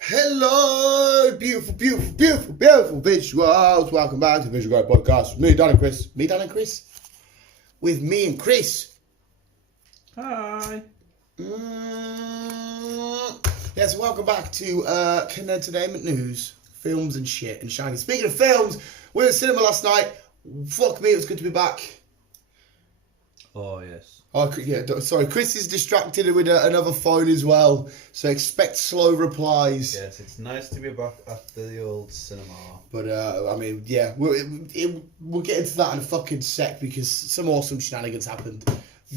Hello, beautiful visuals. Welcome back to the Visual Guy Podcast with me, Dan and Chris. With me and Chris. Hi. Yes, welcome back to Entertainment News, films and shit and shiny. Speaking of films, we were at cinema last night. Fuck me, it was good to be back. Oh, yes. Oh, yeah, sorry, Chris is distracted with another phone as well, so expect slow replies. Yes, it's nice to be back after the old cinema. But, I mean, yeah, we'll get into that in a fucking sec because some awesome shenanigans happened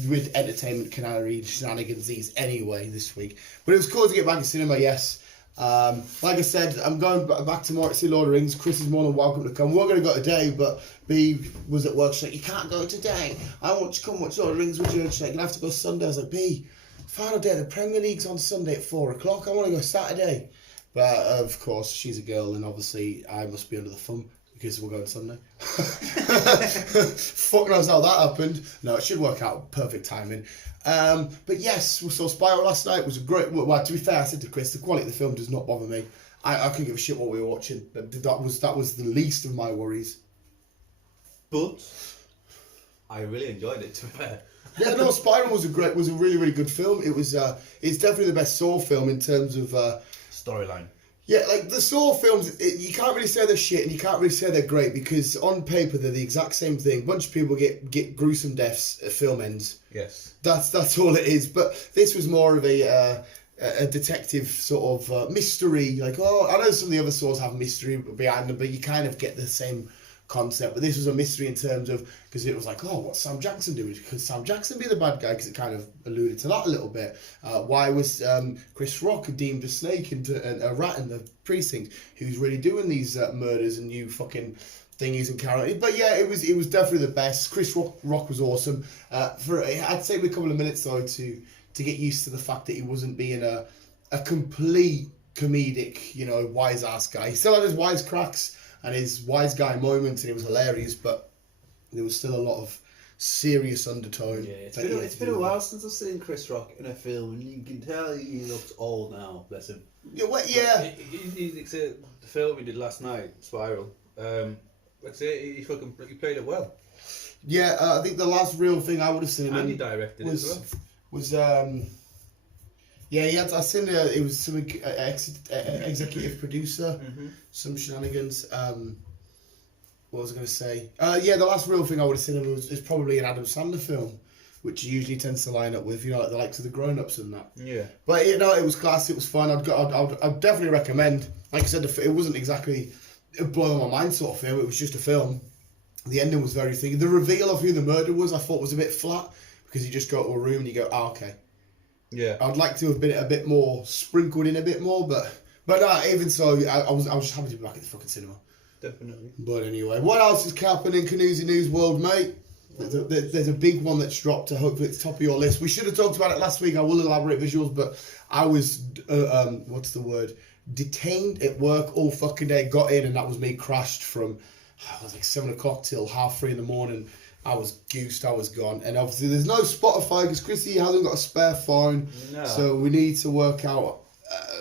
with Entertainment Canary shenanigans these anyway this week. But it was cool to get back to cinema, yes. Like I said, I'm going back tomorrow to see Lord of the Rings. Chris is more than welcome to come. We're going to go today, but B was at work. She's like, you can't go today. I want to come watch Lord of the Rings with you. And she's like, you have to go Sunday. I was like, B, final day of the Premier League's on Sunday at 4 o'clock. I want to go Saturday. But, of course, she's a girl, and obviously I must be under the thumb because we're going Sunday. Fuck knows how that happened. No, it should work out. Perfect timing. But yes, we saw Spiral last night. It was a great... Well, to be fair, I said to Chris, the quality of the film does not bother me. I couldn't give a shit what we were watching. That was the least of my worries. But I really enjoyed it, to be fair. Yeah, no, Spiral was a really, really good film. It's definitely the best Saw film in terms of... storyline. Yeah, like the Saw films, you can't really say they're shit and you can't really say they're great because on paper they're the exact same thing. A bunch of people get gruesome deaths at film ends. Yes. That's all it is. But this was more of a detective sort of mystery. Like, oh, I know some of the other Saws have mystery behind them, but you kind of get the same concept. But this was a mystery in terms of, because it was like, oh, what's Sam Jackson doing? Could Sam Jackson be the bad guy? Because it kind of alluded to that a little bit. Why was Chris Rock deemed a snake and a rat in the precinct? Who's really doing these murders and new fucking thingies and carrying? But yeah, it was definitely the best. Chris Rock was awesome. I'd say a couple of minutes though to get used to the fact that he wasn't being a complete comedic, wise ass guy. He still had his wise cracks and his wise guy moments, and it was hilarious, but there was still a lot of serious undertone. Yeah, it's been a while since I've seen Chris Rock in a film, and you can tell he looks old now. Bless him. Yeah, yeah. The film he did last night, Spiral. Like I say, he played it well. Yeah, I think the last real thing I would have seen him and he directed it as well. Was yeah, he had. I seen it was some executive producer, some shenanigans. What was I going to say? Yeah, the last real thing I would have seen him is probably an Adam Sandler film, which usually tends to line up with like the likes of The Grown Ups and that. Yeah. But it was class. It was fun. I'd definitely recommend. Like I said, it wasn't exactly a blow my mind sort of film. It was just a film. The ending was very thingy. The reveal of who the murderer was, I thought, was a bit flat because you just go to a room and you go, okay. Yeah. I'd like to have been a bit more sprinkled in a bit more, but even so, I was just happy to be back at the fucking cinema. Definitely. But anyway, what else is happening in Canoesy News world, mate? There's a big one that's dropped. Hopefully it's top of your list. We should have talked about it last week. I will elaborate visuals, but I was what's the word? Detained at work all fucking day. Got in and that was me crashed from it was like 7 o'clock till 3:30 in the morning. I was goosed, I was gone. And obviously there's no Spotify because Chrissy hasn't got a spare phone. No. So we need to work out,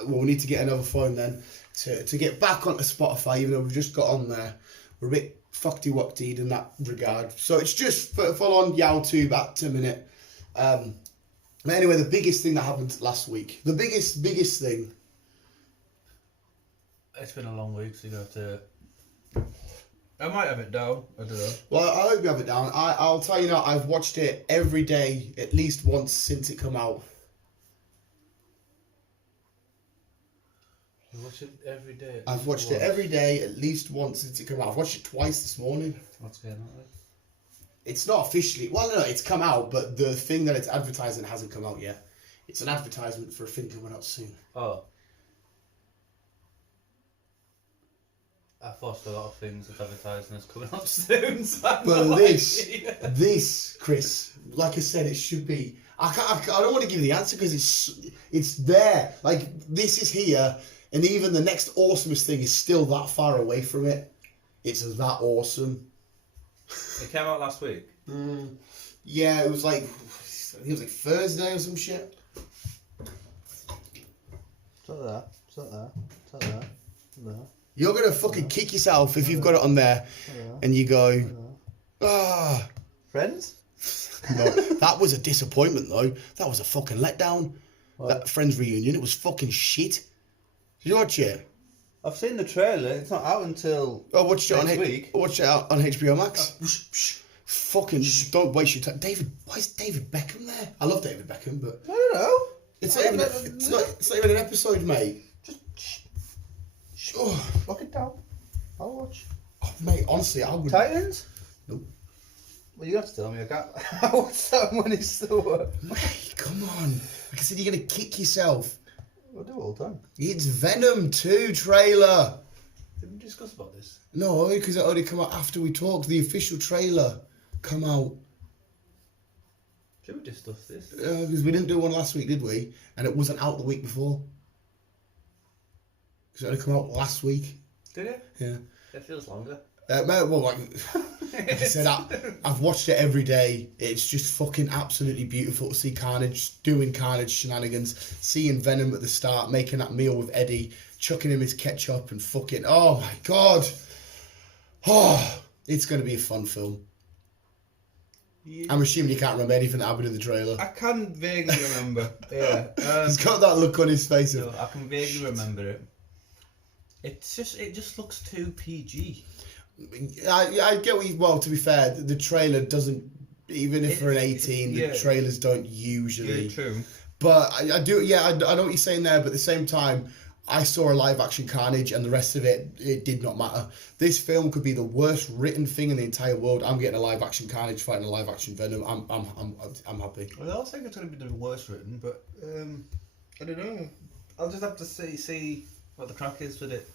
we need to get another phone then to get back onto Spotify, even though we've just got on there. We're a bit fuckty-wucktied in that regard. So it's just full on YOW2 back to a minute. But anyway, the biggest thing that happened last week, the biggest thing. It's been a long week, so you have to... I might have it down. I don't know. Well, I hope you have it down. I'll tell you now, I've watched it every day at least once since it come out. You watch it every day? I've watched it every day at least once since it come out. I've watched it twice this morning. What's going on there? It's not officially... Well, no, it's come out, but the thing that it's advertising hasn't come out yet. It's an advertisement for a thing coming out soon. Oh. I thought a lot of things with advertising is coming up soon. So well, this, Chris, like I said, it should be. I don't want to give you the answer because it's there. Like this is here, and even the next awesomest thing is still that far away from it. It's that awesome. It came out last week. Yeah, it was like think it was like Thursday or some shit. It's not there. It's not there. It's not there. No. You're gonna fucking kick yourself if you've got it on there and you go, ah. Friends? No, that was a disappointment though. That was a fucking letdown. What? That Friends reunion, it was fucking shit. Did you watch it? I've seen the trailer. It's not out until Watched it next week. Watch it out on HBO Max. Fucking don't waste your time. Why is David Beckham there? I love David Beckham, but I don't know. it's not even an episode, mate. Just shh. Oh, Lock it down. I'll watch. mate, honestly, I would. Titans? Nope. Well, you have to tell me. I can't. I watched that when it's still. Mate, come on. Like I said, you're gonna kick yourself. I do all the time. It's Venom 2 trailer. Did we discuss about this? No, because it only come out after we talked. The official trailer come out. Should we discuss this? Because we didn't do one last week, did we? And it wasn't out the week before. Because it only come out last week. Did it? Yeah. It feels longer. Well, like I said, I've watched it every day. It's just fucking absolutely beautiful to see Carnage doing Carnage shenanigans, seeing Venom at the start, making that meal with Eddie, chucking him his ketchup and fucking, oh my god. Oh, it's going to be a fun film. I'm assuming you can't remember anything that happened in the trailer. I can vaguely remember. Yeah. He's got that look on his face of, No, I can vaguely remember it. It just looks too PG. I get what you, well, to be fair, the trailer doesn't, even if for an 18, the trailers don't usually. Yeah, true. But I do, I know what you're saying there, but at the same time, I saw a live action Carnage and the rest of it did not matter. This film could be the worst written thing in the entire world. I'm getting a live action Carnage fighting a live action Venom. I'm happy. Well, I don't think it's going to be the worst written, but I don't know. I'll just have to see what the crack is with it.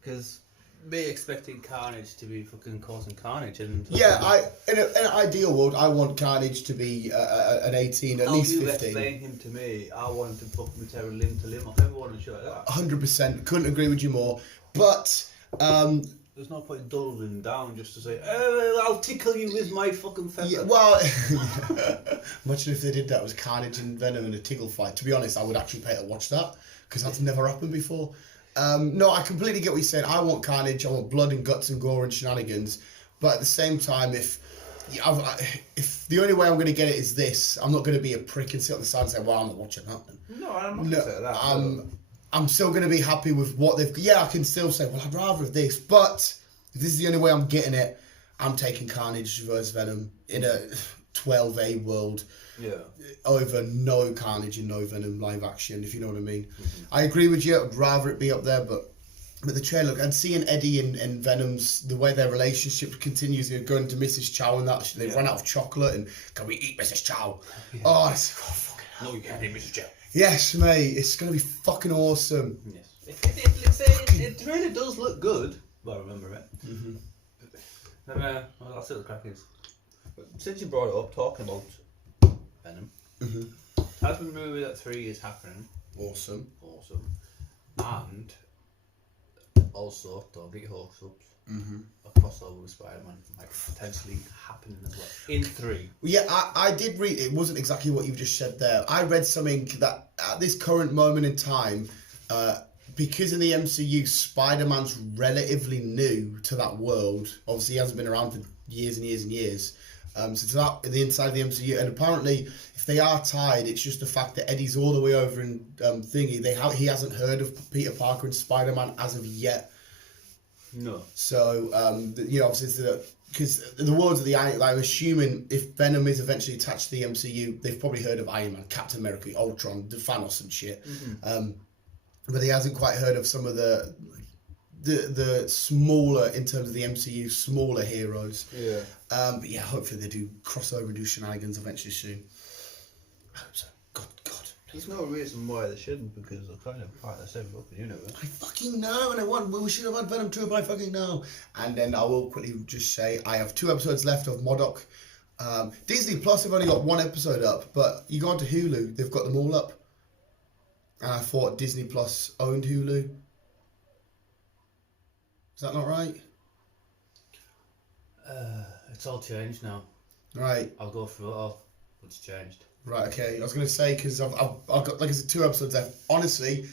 Because Me expecting Carnage to be fucking causing carnage and... Yeah, in an ideal world, I want Carnage to be an 18, at least 15. How you explain him to me, I want him to fucking tear a limb to limb off everyone and shit like that. 100%. Couldn't agree with you more. But... There's no point dulling him down just to say, oh, I'll tickle you with my fucking feather. Yeah, well, imagine if they did that with Carnage and Venom in a tickle fight. To be honest, I would actually pay to watch that, because that's never happened before. No, I completely get what you're saying. I want Carnage, I want blood and guts and gore and shenanigans. But at the same time, if the only way I'm going to get it is this, I'm not going to be a prick and sit on the side and say, well, I'm not watching that then. No, I'm not going to say that. I'm still going to be happy with what they've... Yeah, I can still say, well, I'd rather have this. But if this is the only way I'm getting it, I'm taking Carnage versus Venom in a 12A world. Yeah. Over no Carnage and no Venom live action, if you know what I mean. Mm-hmm. I agree with you. I'd rather it be up there, but the trailer and seeing Eddie and Venom's, the way their relationship continues, going to Mrs. Chow and that, they run out of chocolate and can we eat Mrs. Chow? Yeah. Oh, fucking hell. No, you can't eat Mrs. Chow. Yes, mate. It's going to be fucking awesome. Yes. It really does look good. Well, I remember it. Mm-hmm. Well, that's what the crack is. But since you brought it up, talking about Venom, Has been movie that 3 is happening. Awesome. And also, don't get your hopes up. a crossover with Spider-Man might potentially happening as well in 3. Yeah, I did read, it wasn't exactly what you've just said there. I read something that at this current moment in time, because in the MCU, Spider-Man's relatively new to that world. Obviously, he hasn't been around for years and years and years. So to that, the inside of the MCU, and apparently, if they are tied, it's just the fact that Eddie's all the way over in thingy. He hasn't heard of Peter Parker and Spider-Man as of yet. No. So obviously, because the worlds of the Iron, I'm assuming if Venom is eventually attached to the MCU, they've probably heard of Iron Man, Captain America, Ultron, Thanos, and shit. But he hasn't quite heard of some of the smaller, in terms of the MCU, smaller heroes. Yeah. But yeah, hopefully they do crossover and do shenanigans eventually soon. I hope so. God. There's no reason why they shouldn't, because they're kind of part of the same fucking universe. I fucking know, and we should have had Venom 2, but I fucking know. And then I will quickly just say, I have 2 episodes left of MODOK. Disney Plus have only got 1 episode up, but you go on to Hulu, they've got them all up. And I thought Disney Plus owned Hulu. Is that not right? It's all changed now. Right. I'll go through it all. What's changed? Right, okay. I was going to say, because I've got, like I said, 2 episodes left. Honestly,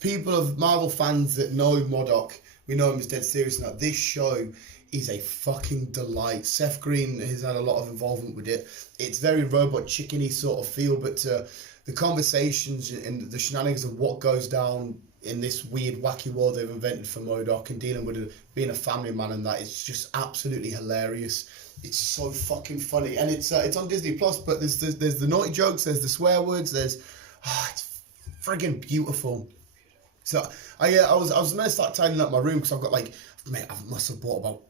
people of Marvel fans that know MODOK, we know him as dead serious now. This show is a fucking delight. Seth Green has had a lot of involvement with it. It's very robot chickeny sort of feel, but the conversations and the shenanigans of what goes down in this weird, wacky world they've invented for MODOK and dealing with being a family man and that, it's just absolutely hilarious. It's so fucking funny, and it's on Disney Plus. But there's the naughty jokes, there's the swear words, it's friggin' beautiful. So I was gonna start tidying up my room because I've got I must have bought about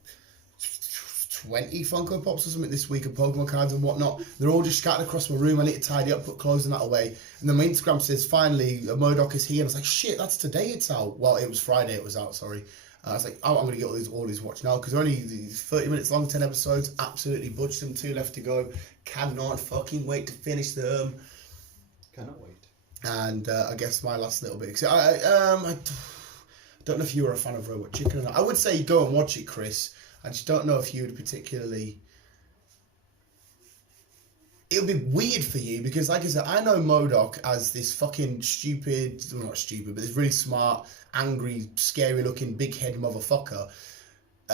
20 Funko Pops or something this week of Pokemon cards and whatnot. They're all just scattered across my room. I need to tidy up, put clothes and that away. And then my Instagram says, finally, MODOK is here. And I was like, shit, that's today it's out. Well, it was Friday it was out, sorry. I was like, oh, I'm going to get all these watched now because they're only 30 minutes long, 10 episodes. Absolutely butchered them, 2 left to go. Cannot fucking wait to finish them. Cannot wait. And I guess my last little bit. I don't know if you were a fan of Robot Chicken or not. I would say go and watch it, Chris. I just don't know if you would particularly... It would be weird for you because, like I said, I know MODOK as this fucking stupid... Well, not stupid, but this really smart, angry, scary-looking, big-head motherfucker.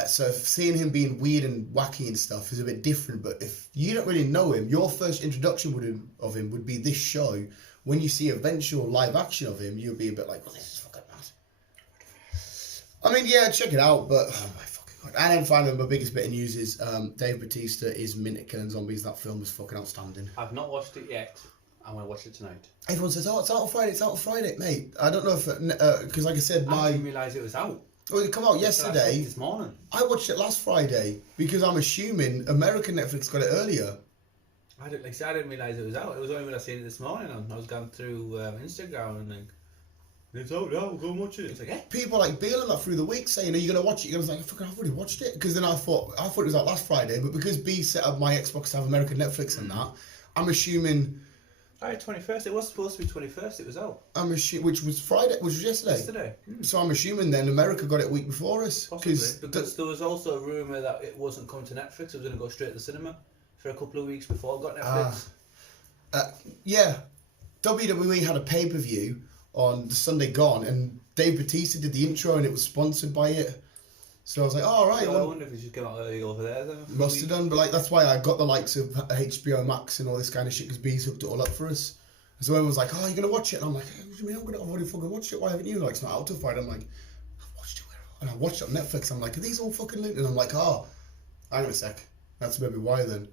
So seeing him being weird and wacky and stuff is a bit different. But if you don't really know him, your first introduction of him would be this show. When you see eventual live action of him, you'll be a bit like, well, this is fucking mad. I mean, yeah, check it out, but... Oh my fucking God. And then finally, my biggest bit of news is Dave Bautista is mint at killing zombies. That film was fucking outstanding. I've not watched it yet. I'm going to watch it tonight. Everyone says, oh, it's out on Friday, it's out on Friday. Mate, I don't know if... Because like I said, I didn't realise it was out. Well, it came out yesterday. This morning. I watched it last Friday because I'm assuming American Netflix got it earlier. I didn't realise it was out. It was only when I seen it this morning. I was going through Instagram and like, it's out now, go and watch it. It's like, eh? People like bailing that through the week saying, are you going to watch it? I was like, fucking, I've already watched it. Because then I thought it was out last Friday, but because B set up my Xbox to have American Netflix and that, I'm assuming... Friday 21st, it was supposed to be 21st, it was out. Which was Friday, which was yesterday. Yesterday. So I'm assuming then America got it a week before us. Possibly, because there was also a rumour that it wasn't coming to Netflix, it was going to go straight to the cinema for a couple of weeks before it got Netflix. Yeah. WWE had a pay-per-view on the Sunday gone, and Dave Bautista did the intro, and it was sponsored by it. So I was like, oh, all right. I wonder if it should come out early over there then. Must have done, but like that's why I got the likes of HBO Max and all this kind of shit, because B's hooked it all up for us. And so everyone was like, oh, you're going to watch it? And I'm like, what do you mean I've already fucking watched it? Why haven't you? Like, it's not out till Friday. I'm like, I've watched it. And I watched it on Netflix. I'm like, are these all fucking linked? And I'm like, oh, hang on a sec. That's maybe why then.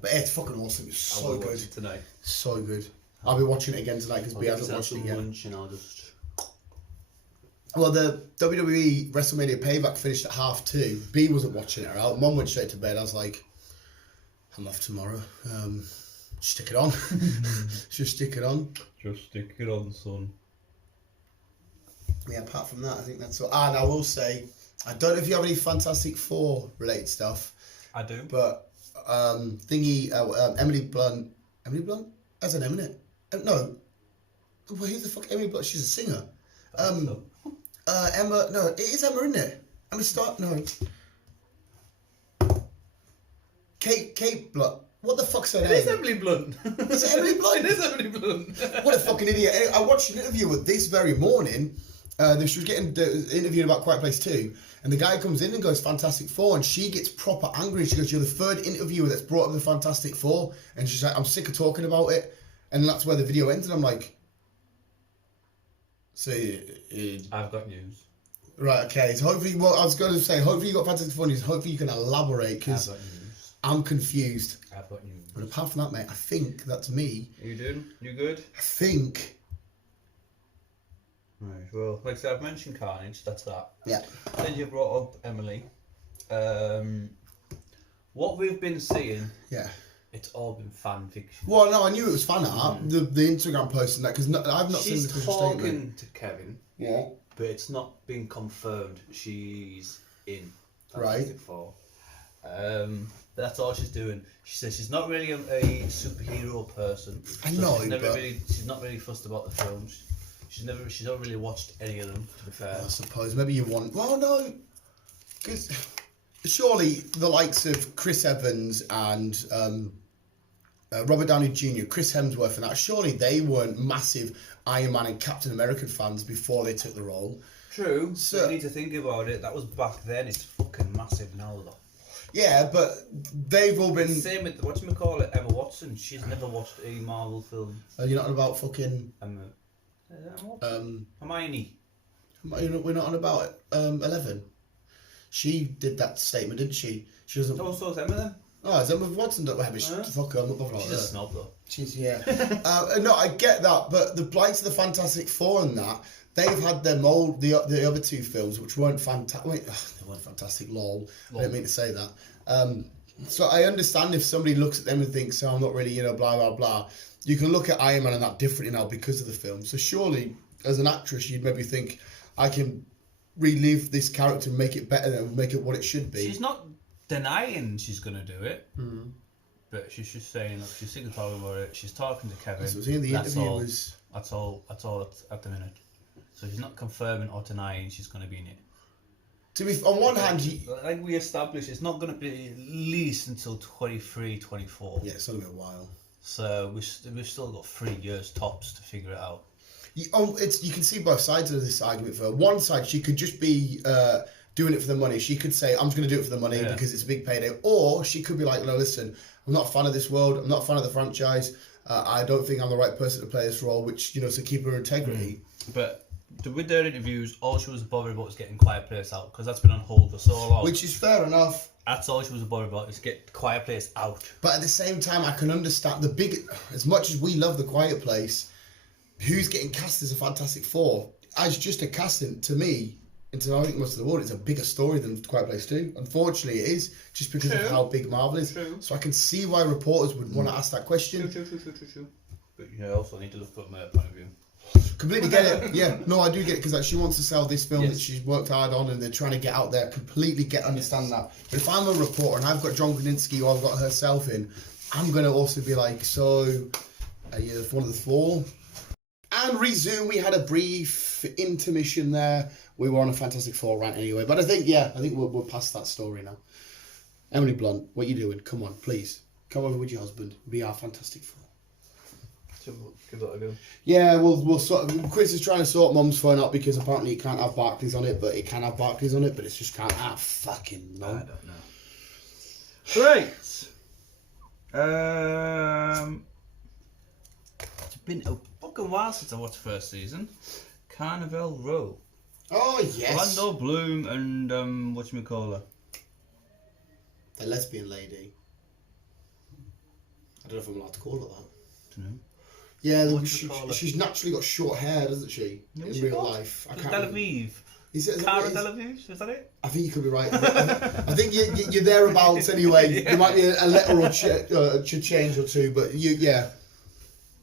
But yeah, it's fucking awesome. It's so good. Tonight. So good. I'll be watching it again tonight because B hasn't watched it yet. Lunch and I'll just... Well, the WWE WrestleMania Payback finished at 2:30. B wasn't watching it. Right? Mum went straight to bed. I was like, I'm off tomorrow. Stick it on. Just stick it on. Just stick it on, son. Yeah, apart from that, I think that's all. And I will say, I don't know if you have any Fantastic Four related stuff. I do. But Emily Blunt. Emily Blunt? That's an M, innit? No. Well, who the fuck? Emily Blunt? She's a singer. Emma. No, it is Emma, isn't it? Emma Stark. No. Kate Blunt. What the fuck's her name? It is Emily Blunt. Is it Emily Blunt? It is Emily Blunt. What a fucking idiot. Anyway, I watched an interview with this very morning. She was getting interviewed about Quiet Place 2, and the guy comes in and goes, Fantastic Four, and she gets proper angry. She goes, you're the third interviewer that's brought up the Fantastic Four, and she's like, I'm sick of talking about it. And that's where the video ends, and I'm like, so... I've got news. Right, okay, so hopefully, I was going to say, hopefully you got Fantastic Four news, hopefully you can elaborate, because I'm confused. I've got news. But apart from that, mate, I think that's me. You doing? You good? I think... Right, well, like I said, I've mentioned Carnage, that's that. Yeah. Then you brought up Emily. What we've been seeing... Yeah. It's all been fan fiction. Well, no, I knew it was fan art. The Instagram post and that, because I've not seen the official statement. She's talking to Kevin. Yeah. But it's not been confirmed she's in Right. Fantastic Four. That's all she's doing. She says she's not really a superhero person. I know, she's not really fussed about the films. She's not really watched any of them, to be fair. I suppose maybe you want. Well, no, because surely the likes of Chris Evans and Robert Downey Jr., Chris Hemsworth and that, surely they weren't massive Iron Man and Captain American fans before they took the role. True. So- you need to think about it. That was back then. It's fucking massive now, though. Yeah, but they've all been... Same with, whatchamacallit, Emma Watson. She's never watched a Marvel film. Are you not on about fucking... Emma Watson? Hermione. We're not on about 11. She did that statement, didn't she? She doesn't... Oh, so is Emma then? Oh, is Emma Watson don't have fuck her, I'm not bothered about She's her. a snob, though. She's, yeah. No, I get that, but the likes of the Fantastic Four and that, they've had their mould, the other two films, which weren't fantastic. Wait, they weren't fantastic, lol. I didn't mean to say that. So I understand if somebody looks at them and thinks, oh, I'm not really, blah, blah, blah. You can look at Iron Man and that differently now because of the film. So surely, as an actress, you'd maybe think, I can relive this character and make it better and make it what it should be. She's not denying she's going to do it. Mm-hmm. But she's just saying, look, she's sick of talking about it. She's talking to Kevin. So the interview was... That's all at the minute. So she's not confirming or denying she's going to be in it. To be on one hand, like we established, it's not going to be at least until 23, 24. Yeah, it's only been a while. So we've still got 3 years tops to figure it out. You can see both sides of this argument. For one side, she could just be doing it for the money. She could say, I'm just going to do it for the money because it's a big payday. Or she could be like, no, listen, I'm not a fan of this world. I'm not a fan of the franchise. I don't think I'm the right person to play this role, which, to keep her integrity. But with their interviews, all she was bothered about was getting Quiet Place out, because that's been on hold for so long. Which is fair enough. That's all she was bothered about, is get Quiet Place out. But at the same time, I can understand as much as we love the Quiet Place, who's getting cast as a Fantastic Four, as just a casting, to me, and to I think most of the world, it's a bigger story than Quiet Place 2. Unfortunately, it is, just because of how big Marvel is. True. So I can see why reporters would want to ask that question. True. But you also need to look from her point of view. Completely get it. Yeah, no, I do get it, because she wants to sell this film that she's worked hard on, and they're trying to get out there. Completely understand that. But if I'm a reporter and I've got John Krasinski or I've got herself in, I'm going to also be like, so, are you one of the four? And resume. We had a brief intermission there. We were on a Fantastic Four rant anyway, but I think we're past that story now. Emily Blunt, what are you doing? Come on, please. Come over with your husband. Be our Fantastic Four. Give that a go. Yeah, we'll sort of, Chris is trying to sort Mum's phone out because apparently it can't have Barclays on it, but it can have Barclays on it, but it's just can't. Fucking no. I don't know. Right. It's been a fucking while since I watched the first season. Carnival Row. Oh yes. Orlando Bloom and whatchamacallit. The lesbian lady. I don't know if I'm allowed to call her that. Don't know. Yeah, she's naturally got short hair, doesn't she? No, in she real got? life. I can't Tel remember. Aviv. Is it? Cara Delevingne, is that it? I think you could be right. I think you're thereabouts anyway. There might be a letter or change or two, but yeah.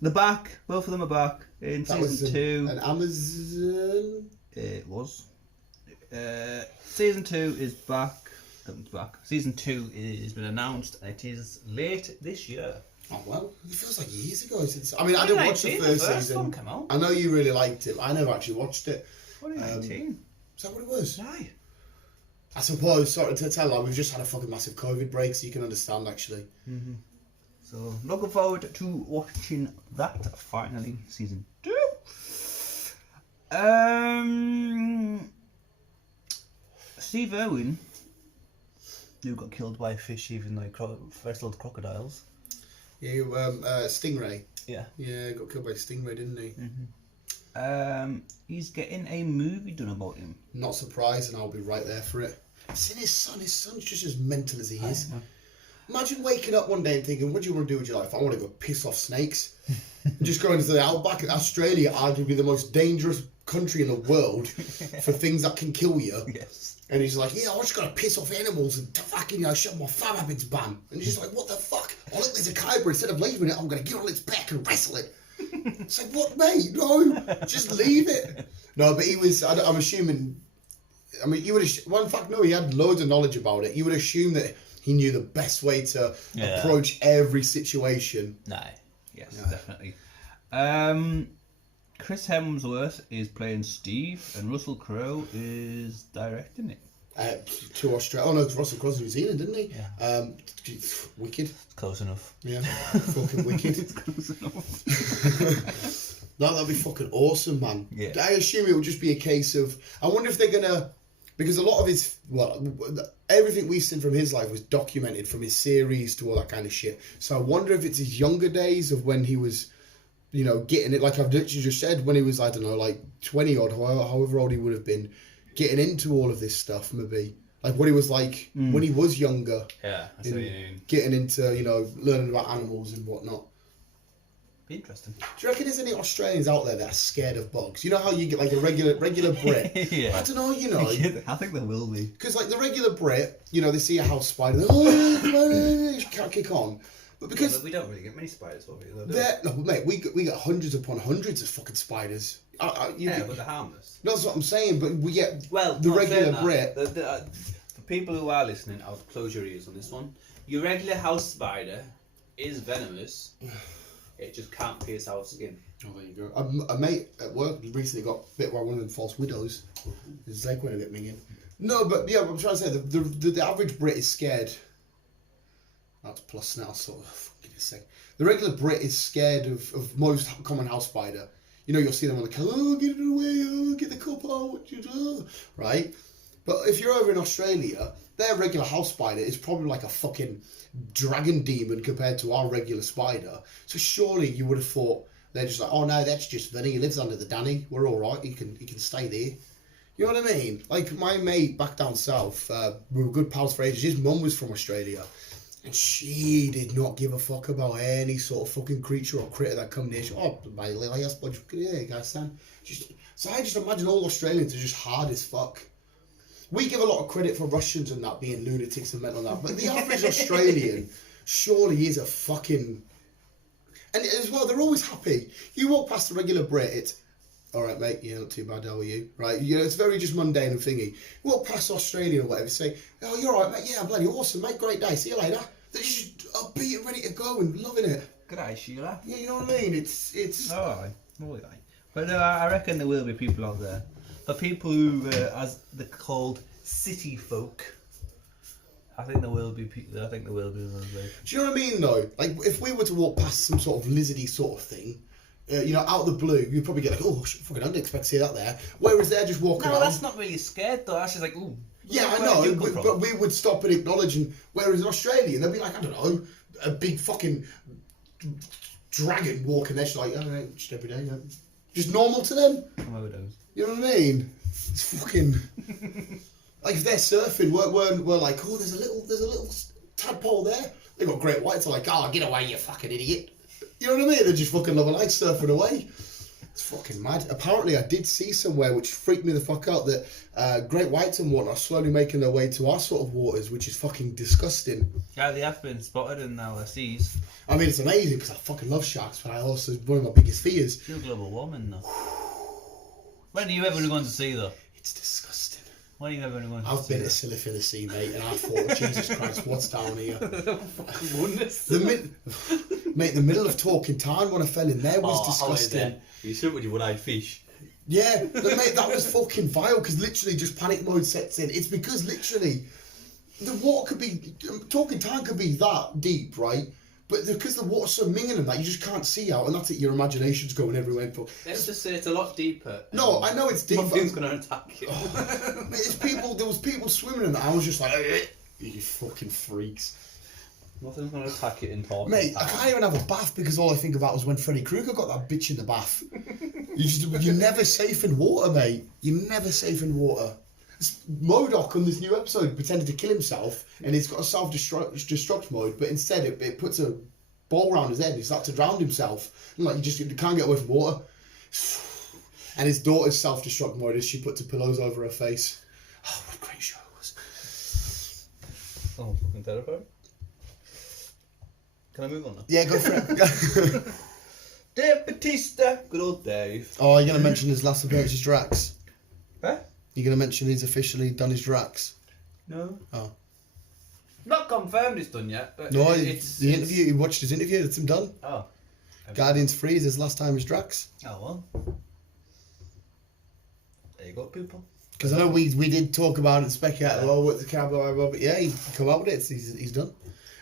The back, both of them are back in That season was 2. an Amazon. It was. Season 2 is back. Season 2 has been announced, and it is late this year. Oh well, it feels like years ago since. I mean, I didn't watch the first season. One came out. I know you really liked it. But I never actually watched it. 2019. Is that what it was? Aye. I suppose. Sorry to tell, we've just had a fucking massive COVID break, so you can understand actually. Mm-hmm. So looking forward to watching that finally, season 2. Steve Irwin, who got killed by a fish even though he wrestled crocodiles. Yeah, Stingray. Yeah. Yeah, got killed by a stingray, didn't he? Mm-hmm. He's getting a movie done about him. Not surprised, and I'll be right there for it. It's in his son. His son's just as mental as he is. Imagine waking up one day and thinking, what do you want to do with your life? I want to go piss off snakes. Just going to the outback in Australia, arguably the most dangerous country in the world for things that can kill you. Yes. And he's like, yeah, I just got to piss off animals and fucking, shut my fat rabbits ban. And he's just like, what the fuck? Oh, look, there's a cobra. Instead of leaving it, I'm going to get on its back and wrestle it. It's like, what, mate? No, just leave it. No, but he was, I'm assuming, I mean, you would, one fact, no, he had loads of knowledge about it. You would assume that he knew the best way to approach every situation. Yes, definitely. Chris Hemsworth is playing Steve, and Russell Crowe is directing it. To Australia. Oh no, Russell Crowe's New Zealand, didn't he? Yeah. Wicked. It's close enough. Yeah. Fucking wicked. It's close enough. That'd be fucking awesome, man. Yeah. I assume it would just be a case of. I wonder if they're gonna. Because a lot of his. Well, everything we've seen from his life was documented from his series to all that kind of shit. So I wonder if it's his younger days of when he was, you know, getting it. Like I've literally just said, when he was, I don't know, like 20 odd, however old he would have been, getting into all of this stuff, maybe. Like what he was like when he was younger. Yeah, I see what you mean. Getting into, you know, learning about animals and whatnot. Be interesting. Do you reckon there's any Australians out there that are scared of bugs? You know how you get like a regular Brit? Yeah. I don't know, you know. I think there will be. Because like the regular Brit, you know, they see a house spider, they're, oh, can't kick on. But because Yeah, but we don't really get many spiders over here, though, do they're, no, mate, we get hundreds upon hundreds of fucking spiders. Yeah, but they're harmless. No, that's what I'm saying, but we get Well, the not regular saying that. Brit. For people who are listening, I'll close your ears on this one. Your regular house spider is venomous. It just can't pierce our skin. Oh, there you go. A mate at work recently got bit by one of them false widows. His leg went a bit minging. No, but yeah, I'm trying to say the average Brit is scared. That's plus now, sort of. Fucking a sec. The regular Brit is scared of most common house spider. You know, you'll see them on the car, oh, get it away, oh, get the cup out, what you do, right? But if you're over in Australia, their regular house spider is probably like a fucking dragon demon compared to our regular spider. So surely you would have thought they're just like, oh no, that's just Vinny. He lives under the Danny. We're all right. He can stay there. You know what I mean? Like my mate back down south, we were good pals for ages. His mum was from Australia, and she did not give a fuck about any sort of fucking creature or critter that come near. She, oh, my little ass, but yeah, guys, Sam. So I just imagine all Australians are just hard as fuck. We give a lot of credit for Russians and that being lunatics and mental and that, but the average Australian surely is a fucking... And as well, they're always happy. You walk past a regular Brit, it's, all right, mate, yeah, not too bad, how are you? Right, you know, it's very just mundane and thingy. You walk past Australia or whatever, say, oh, you're all right, mate, yeah, I'm bloody awesome, mate, great day, see you later. They're just upbeat and ready to go and loving it. Good eye, Sheila. Yeah, you know what I mean? It's... Alright, alright. But I reckon there will be people out there. For people who, as they're called, city folk, I think there will be people. I think there will be those. Do you know what I mean, though? Like, if we were to walk past some sort of lizardy sort of thing, you know, out of the blue, you'd probably get like, oh, shit, fucking, I didn't expect to see that there. Whereas they're just walking No, around. that's not really scared though. That's just like, ooh. Yeah, I know, but we would stop and acknowledge. And whereas in Australia, they'd be like, I don't know, a big fucking dragon walking there. She's like, oh, right, just every day, yeah. Just normal to them. You know what I mean? It's fucking like if they're surfing, we're like, oh, there's a little tadpole there. They got great whites. They're like, oh, get away, you fucking idiot. You know what I mean? They just fucking love a life surfing away. It's fucking mad. Apparently, I did see somewhere which freaked me the fuck out that great whites and whatnot are slowly making their way to our sort of waters, which is fucking disgusting. Yeah, they have been spotted in our seas. I mean, it's amazing because I fucking love sharks, but I also one of my biggest fears. Still global warming though. When are you ever going to see though? It's disgusting. When are you ever going to see? I've been to Silliphilla Sea, mate, and I thought, Jesus Christ, what's down here? Goodness. Mate, the middle of Talking Town when I fell in there was disgusting. You shoot with your one-eyed fish. Yeah, but mate, that was fucking vile because literally just panic mode sets in. It's because literally the water could be, Talking Town could be that deep, right? But because the water's so minging and that, you just can't see out, and that's it, your imagination's going everywhere. Let's just say it's a lot deeper. No, I know it's deep. Nothing's going to attack you. Mate, there was people swimming in that. I was just like, you fucking freaks. Nothing's going to attack it in Talking Mate, Town. I can't even have a bath because all I think about was when Freddy Krueger got that bitch in the bath. You're never safe in water, mate. You're never safe in water. MODOK on this new episode pretended to kill himself, and he's got a self-destruct mode, but instead it puts a ball around his head and he starts to drown himself. And like you can't get away from water. And his daughter's self-destruct mode is she puts her pillows over her face. Oh, what a great show it was. Oh, fucking terrifying. Can I move on now? Yeah, go for it. Dave Bautista, good old Dave. Oh, you're going to mention his last appearance as Drax? Huh? You're going to mention he's officially done his Drax? No. Oh. Not confirmed it's done yet, but No, it's the interview, he watched his interview, it's him done. Oh. Guardians 3 is his last time as Drax. Oh well. There you go, people. Because I know we did talk about it and speculate, what's the cowboy, but yeah, he come up with it. He's done.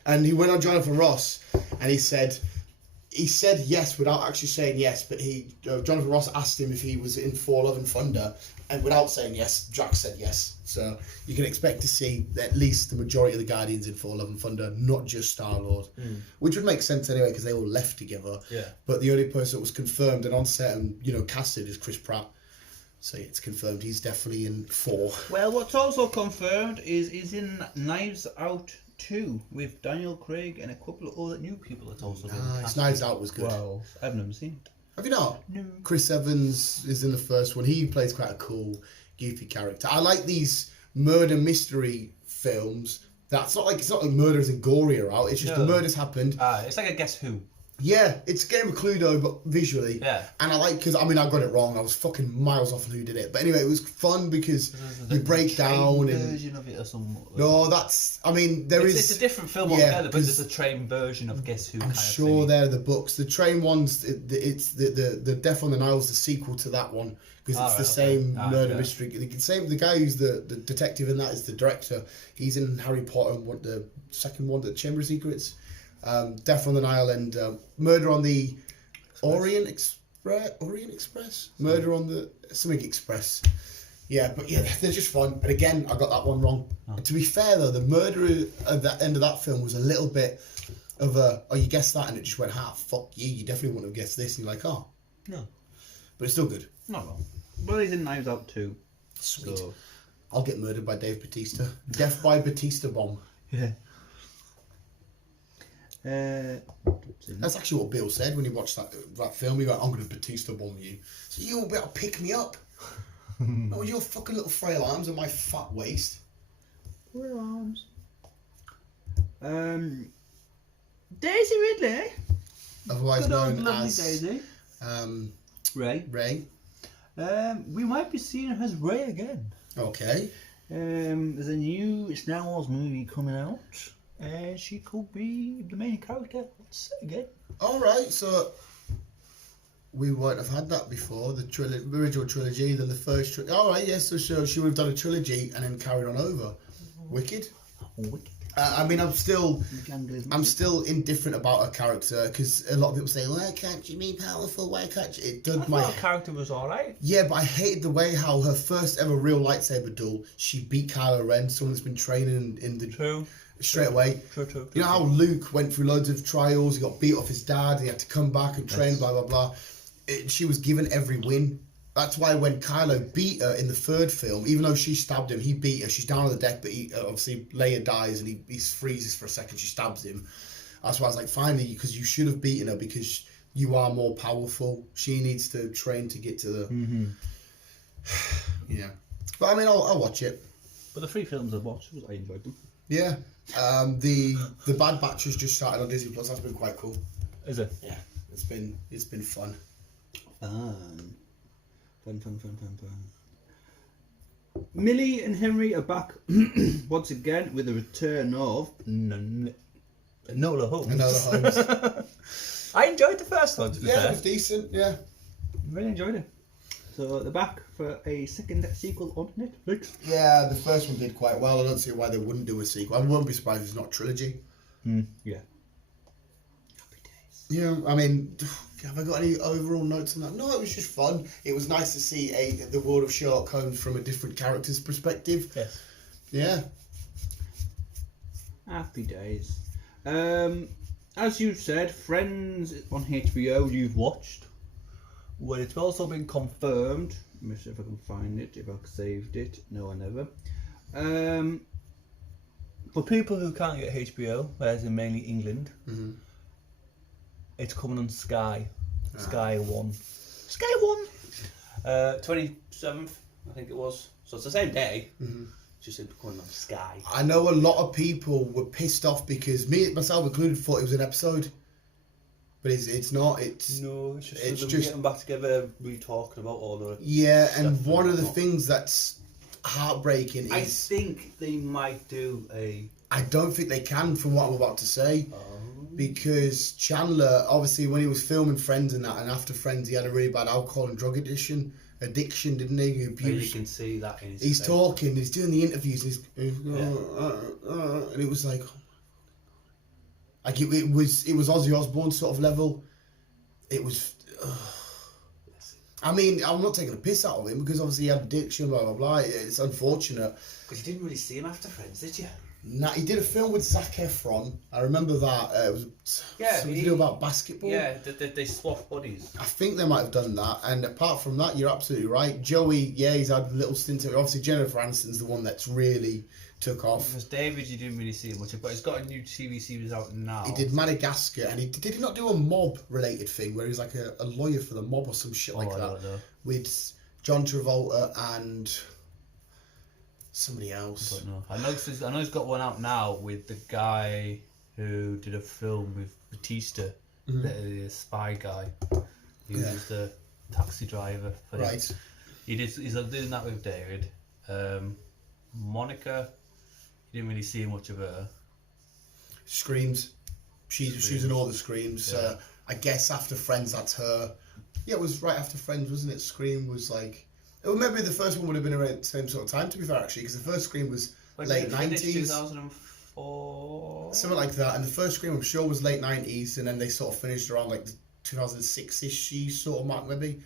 And he went on Jonathan Ross, and he said yes without actually saying yes. But Jonathan Ross asked him if he was in Thor: Love and Thunder, and without saying yes, Drax said yes. So you can expect to see at least the majority of the Guardians in Thor: Love and Thunder, not just Star-Lord, which would make sense anyway because they all left together. Yeah. But the only person that was confirmed and on set and casted is Chris Pratt. So it's confirmed he's definitely in 4. Well, what's also confirmed is he's in Knives Out 2 with Daniel Craig and a couple of other new people that's also been cast. Knives Out was good. Well, I've never seen it. Have you not? No. Chris Evans is in the first one. He plays quite a cool, goofy character. I like these murder mystery films. It's not like murders and gory are out. It's just the murders happened. It's like a Guess Who. Yeah, it's a game of Cluedo, but visually. Yeah. And I like, because, I got it wrong. I was fucking miles off on who did it. But anyway, it was fun because you break down and... version of it or something. No, that's... It's a different film altogether, but there's a train version of Guess Who I'm sure they're the books. The train ones, it's the Death on the Nile's the sequel to that one. Because it's the same murder mystery. The guy who's the detective in that is the director. He's in Harry Potter and the second one, the Chamber of Secrets. Death on the Nile and Murder on the Orient Express? Murder on the something Express. Yeah, but yeah, they're just fun. And again, I got that one wrong. To be fair though, the murderer at the end of that film was a little bit of you guessed that, and it just went, fuck you definitely wouldn't have guessed this. And you're like, no. But it's still good. Not wrong. Well, he's in Knives Out 2. Sweet. So. I'll get murdered by Dave Bautista. Death by Bautista bomb. Yeah. That's actually what Bill said when he watched that film. He went, I'm going to Batista bomb you. So you won't be able to pick me up. Not with your fucking little frail arms and my fat waist. Frail arms. Daisy Ridley. Otherwise Good old known lovely as Daisy. Ray. We might be seeing her as Ray again. Okay. There's a new Star Wars movie coming out. She could be the main character. Let's say again. Alright, so we won't have had that before. The original trilogy, then the first trilogy. Alright, yes, so she would have done a trilogy and then carried on over. Wicked. I'm still indifferent about her character because a lot of people say, why can't she be powerful? Why can't she? It does her character was alright. Yeah, but I hated the way how her first ever real lightsaber duel, she beat Kylo Ren, someone that's been training in the... True. Straight away. True. You know how Luke went through loads of trials, he got beat off his dad, he had to come back and train, blah, blah, blah. She was given every win. That's why when Kylo beat her in the third film, even though she stabbed him, he beat her. She's down on the deck, but obviously Leia dies and he freezes for a second. She stabs him. That's why I was like, finally, because you should have beaten her because you are more powerful. She needs to train to get to the... Mm-hmm. Yeah. But I'll watch it. But the 3 films I've watched, I enjoyed them. Yeah. The Bad Batch has just started on Disney Plus. That's been quite cool. Is it? Yeah. It's been fun. Fun. Millie and Henry are back once again with the return of Enola Holmes. I enjoyed the first one, to be fair. It was decent, yeah. Really enjoyed it. So they're back for a second sequel on Netflix. Yeah, the first one did quite well. I don't see why they wouldn't do a sequel. I wouldn't be surprised if it's not a trilogy. Yeah. Happy days. Yeah, have I got any overall notes on that? No, it was just fun. It was nice to see the world of Sherlock Holmes from a different character's perspective. Yes. Yeah. Happy days. As you've said, Friends on HBO you've watched. Well, it's also been confirmed. Let me see if I can find it, if I've saved it. No, I never. For people who can't get HBO, whereas in mainly England, it's coming on Sky. Sky One. Sky One! 27th, I think it was. So it's the same day. Just coming on Sky. I know a lot of people were pissed off because myself included, thought it was an episode. But it's not. It's just getting back together, talking about all the. Yeah, and one of the things that's heartbreaking is. I think they might do a. I don't think they can, from what I'm about to say, because Chandler, obviously, when he was filming Friends and that, and after Friends, he had a really bad alcohol and drug addiction, addiction, didn't he? He You was, can see that in his he's face. talking, he's doing the interviews, and he's and it was like it was Ozzy Osbourne sort of level. It was. I mean, I'm not taking a piss out of him because obviously he had addiction, blah blah blah. It's unfortunate. Because you didn't really see him after Friends, did you? Nah, he did a film with Zac Efron. I remember that. It was something to do about basketball. Yeah, they swapped bodies. I think they might have done that. And apart from that, you're absolutely right. Joey, yeah, he's had a little stint. Obviously, Jennifer Aniston's the one that's really took off. Because David, you didn't really see much of, but he's got a new TV series out now. He did Madagascar, and did he not do a mob-related thing where he was like a lawyer for the mob or some shit like I that? don't know. With John Travolta and somebody I else. don't know. I know he's got one out now with the guy who did a film with Batista, the spy guy. He was the taxi driver for him. Right. He's doing that with David. Monica, you didn't really see much of her. Screams. She's in all the Screams. Yeah. I guess after Friends, that's her. Yeah, it was right after Friends, wasn't it? Scream was like... Well, maybe the first one would have been around the same sort of time, to be fair, actually, because the first Scream was late 90s. 2004? Something like that. And the first Scream, I'm sure, was late 90s, and then they sort of finished around like the 2006-ish sort of mark, maybe.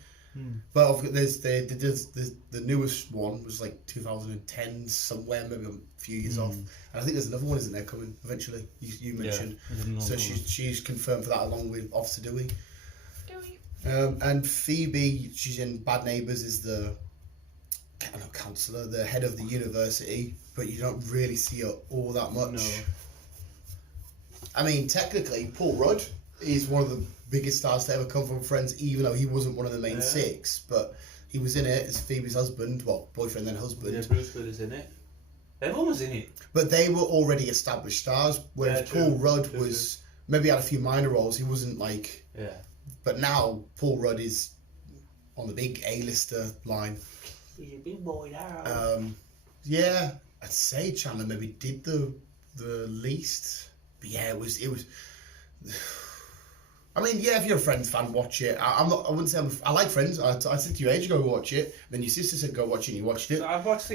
But there's the newest one was like 2010 somewhere, maybe a few years off. And I think there's another one, isn't there, coming eventually? You mentioned. Yeah, so she's confirmed for that along with Officer Dewey. And Phoebe, she's in Bad Neighbours, is the counsellor, the head of the university, but you don't really see her all that much. No. I mean, technically, Paul Rudd is one of the biggest stars to ever come from Friends, even though he wasn't one of the main six, but he was in it as Phoebe's husband, well, boyfriend then husband. Yeah, Bruce Willis in it. Everyone was in it. But they were already established stars, whereas Paul Rudd was maybe had a few minor roles. He wasn't like. Yeah. But now Paul Rudd is on the big A-lister line. He's a big boy now. Yeah, I'd say Chandler maybe did the least. But yeah, it was. I mean, yeah, if you're a Friends fan, watch it. I wouldn't say I like Friends. I said to you age ago, watch it. Then your sister said go watch it, and you watched it. So I've watched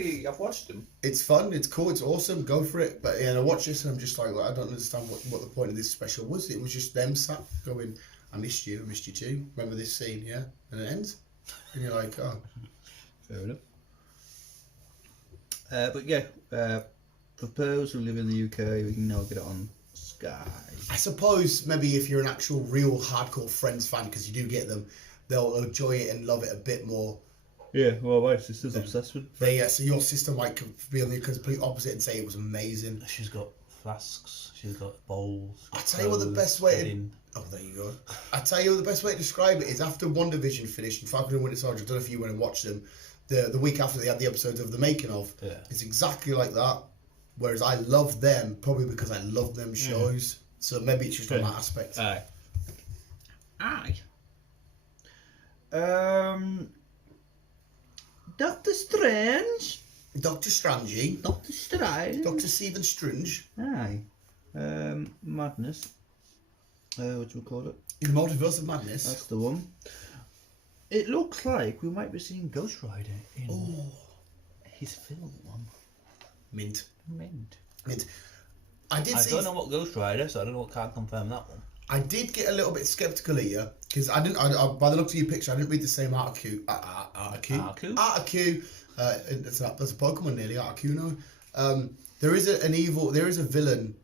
them. It's fun. It's cool. It's awesome. Go for it. But yeah, I watched this, and I'm just like, I don't understand what the point of this special was. It was just them sat going, I missed you too. Remember this scene, yeah? And it ends. And you're like, oh. Fair enough. But yeah, for those who live in the UK, we can now get it on Sky. I suppose maybe if you're an actual real hardcore Friends fan, because you do get them, they'll enjoy it and love it a bit more. Yeah, well, my sister's obsessed with it. So your sister might be on the complete opposite and say it was amazing. She's got flasks. She's got bowls. I'll tell you what the best way to... Oh, there you go. I tell you what the best way to describe it is after WandaVision finished and Falcon and Winter Soldier, I don't know if you went and watched them, the week after they had the episodes of the making of. Yeah. It's exactly like that. Whereas I love them probably because I love them shows. So maybe it's just on that aspect. Aye. Doctor Strange. Doctor Strange. Doctor Strange. Doctor Stephen Strange. Aye. Madness. What do we call it? In the Multiverse of Madness. That's the one. It looks like we might be seeing Ghost Rider in his film. Mint. Mint. I don't know what Ghost Rider, so I don't know what can't confirm that one. I did get a little bit sceptical here because I didn't. By the look of your picture, I didn't read the same article. Article. That's a Pokemon nearly. Article. No. There is a villain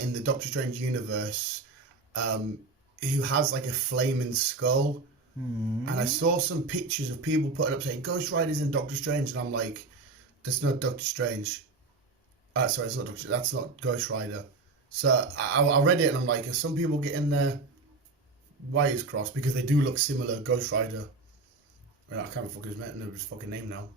in the Doctor Strange universe who has like a flaming skull, and I saw some pictures of people putting up saying Ghost Rider's in Doctor Strange, and I'm like, that's not Doctor Strange. Sorry, it's not Doctor. That's not Ghost Rider. So I read it and I'm like, are some people getting their wires crossed because they do look similar? Ghost Rider. I can't remember his fucking name now.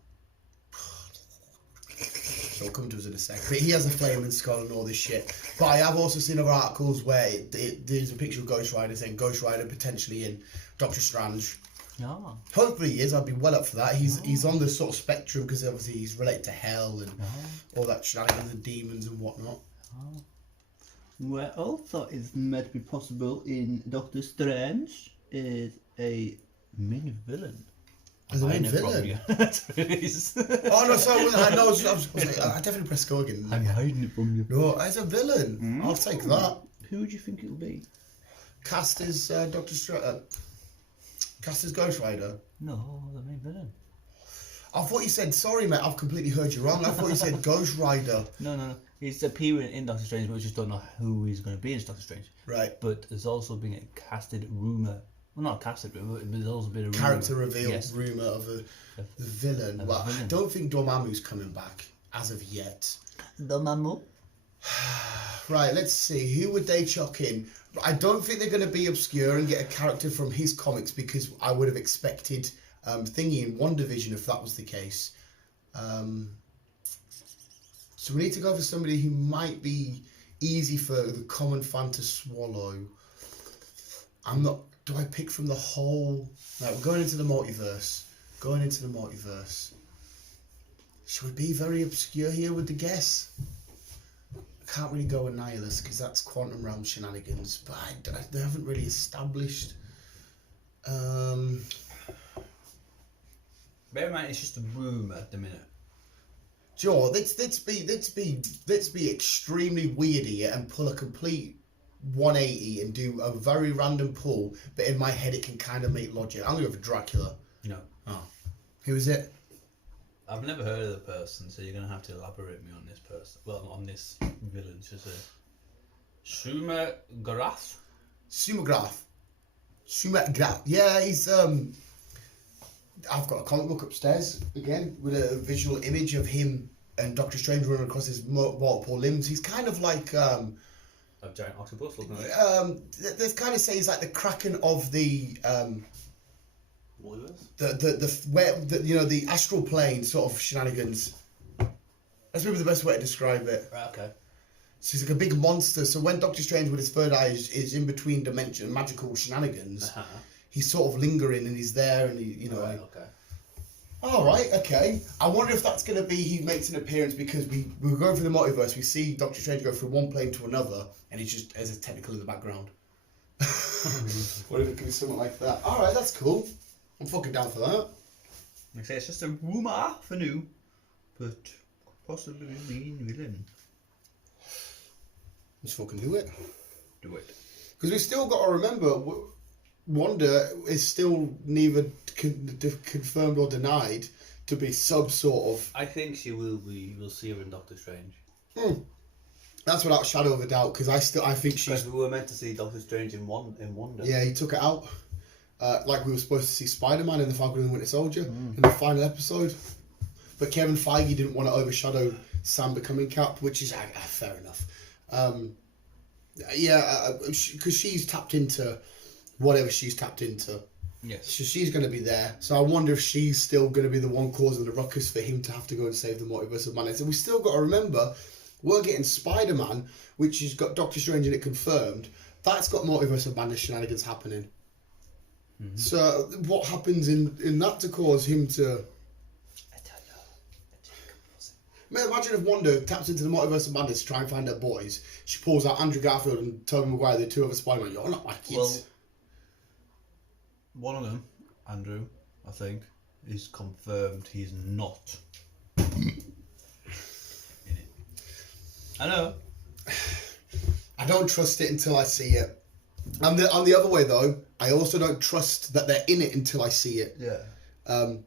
So it'll come to us in a sec. But he has a flaming skull and all this shit. But I have also seen other articles where there's a picture of Ghost Rider saying Ghost Rider potentially in Doctor Strange. Yeah. Hopefully he is. I'd be well up for that. He's on the sort of spectrum because obviously he's related to hell and all that shenanigans and demons and whatnot. What also is meant to be possible in Doctor Strange is a main villain. As the main hiding it from villain. you. That's what it is. Oh no, sorry, I was like, I definitely pressed go again. I'm hiding it from you. No, as a villain, I'll take that. Who do you think it'll be? Cast as cast as Ghost Rider. No, the main villain. I thought you said, sorry mate, I've completely heard you wrong. I thought you said Ghost Rider. No. He's appearing in Doctor Strange, but we just don't know who he's going to be in Doctor Strange. Right. But there's also been a casted rumour. Well, not a casted rumour, but there's also been a Character rumour. reveal, Yes. rumour of the villain. Well, I don't think Dormammu's coming back as of yet. Dormammu? Right, let's see. Who would they chuck in? I don't think they're going to be obscure and get a character from his comics because I would have expected Thingy in WandaVision if that was the case. So we need to go for somebody who might be easy for the common fan to swallow. I'm not... Do I pick from the whole... Right, we're going into the multiverse. Should we be very obscure here with the guess? I can't really go Annihilus because that's Quantum Realm shenanigans, but they haven't really established... Bear in mind, it's just a rumour at the minute. Sure, let's be extremely weird here and pull a complete 180 and do a very random pull, but in my head it can kind of make logic. I'm going to go for Dracula. No. Oh. Who is it? I've never heard of the person, so you're going to have to elaborate me on this person. Well, on this villain, just a... Schumer Grath? Sumagrath. Yeah, he's... I've got a comic book upstairs, again, with a visual image of him and Doctor Strange running across his multiple limbs. He's kind of like... A giant octopus looking like it. They kind of say he's like the Kraken of the... the astral plane sort of shenanigans. That's maybe the best way to describe it. Right, okay. So he's like a big monster. So when Doctor Strange with his third eye is in between dimension magical shenanigans, he's sort of lingering and he's there and Right, okay. All right, okay. I wonder if that's going to be he makes an appearance because we're going through the multiverse. We see Doctor Strange go from one plane to another, and he's just as a technical in the background. What if it could be something like that? All right, that's cool. I'm fucking down for that. Like I say, it's just a rumour for new, but possibly being villain. Let's fucking do it. Do it. Because we still got to remember, Wanda is still neither confirmed or denied to be some sort of... I think she will be. We'll see her in Doctor Strange. That's without a shadow of a doubt, because I think she's... Because we were meant to see Doctor Strange in Wanda. Yeah, he took it out. Like we were supposed to see Spider-Man in the Falcon and the Winter Soldier in the final episode. But Kevin Feige didn't want to overshadow Sam becoming Cap, which is fair enough. Because she's tapped into whatever she's tapped into. Yes. So she's going to be there. So I wonder if she's still going to be the one causing the ruckus for him to have to go and save the Multiverse of Madness. And we still got to remember, we're getting Spider-Man, which has got Doctor Strange in it confirmed. That's got Multiverse of Madness shenanigans happening. Mm-hmm. So what happens in that to cause him to... Imagine if Wanda taps into the Multiverse of Madness to try and find her boys. She pulls out Andrew Garfield and Tobey Maguire, the two other Spider-Man. You're not my kids. Well, one of them, Andrew, I think, is confirmed he's not in it. I know. I don't trust it until I see it. On the other way, though, I also don't trust that they're in it until I see it. Yeah.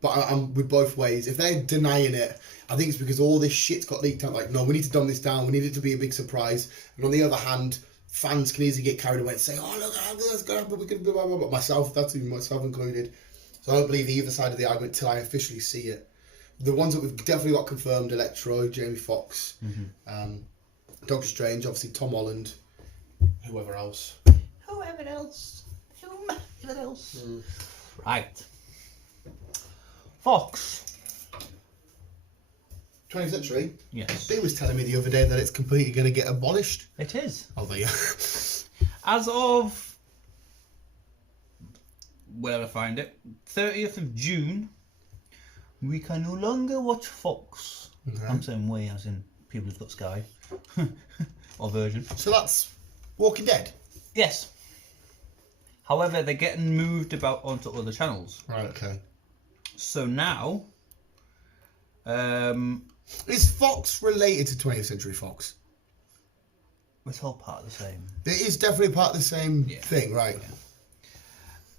But I'm with both ways. If they're denying it, I think it's because all this shit's got leaked out. Like, no, we need to dumb this down. We need it to be a big surprise. And on the other hand, fans can easily get carried away and say, "Oh, look, that's going to happen. We can do blah, blah, blah." That's even myself included. So I don't believe either side of the argument till I officially see it. The ones that we've definitely got confirmed: Electro, Jamie Foxx, Doctor Strange, obviously Tom Holland, whoever else. Right. Fox. 20th century? Yes. They was telling me the other day that it's completely going to get abolished. It is. Oh, there you As of... wherever I find it. 30th of June. We can no longer watch Fox. Okay. I'm saying we, as in people who've got Sky. Or Virgin. So that's Walking Dead? Yes. However, they're getting moved about onto other channels. Right, okay. So now, Is Fox related to 20th Century Fox? it's all part of the same. It is definitely part of the same thing, right?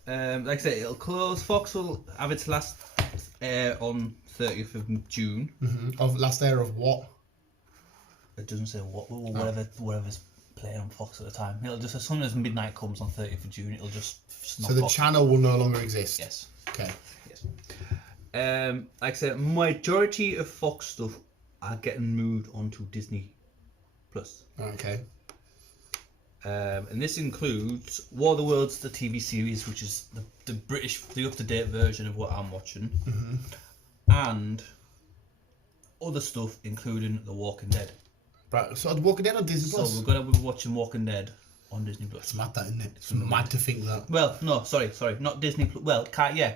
Like I say, it'll close. Fox will have its last air on 30th of June. Of last air of what? It doesn't say what, whatever's playing on Fox at the time. It'll just, as soon as midnight comes on 30th of June, it'll just So the channel will no longer exist? Yes. Okay. Yes. Like I said, majority of Fox stuff are getting moved onto Disney Plus. Okay. And this includes War of the Worlds, the TV series, which is the British, the up-to-date version of what I'm watching, and other stuff, including The Walking Dead. Right, so The Walking Dead on Disney Plus? So we're going to be watching Walking Dead on Disney Plus. It's mad, that, isn't it? It's mad to think that. Well, no, sorry, not Disney Plus. Well,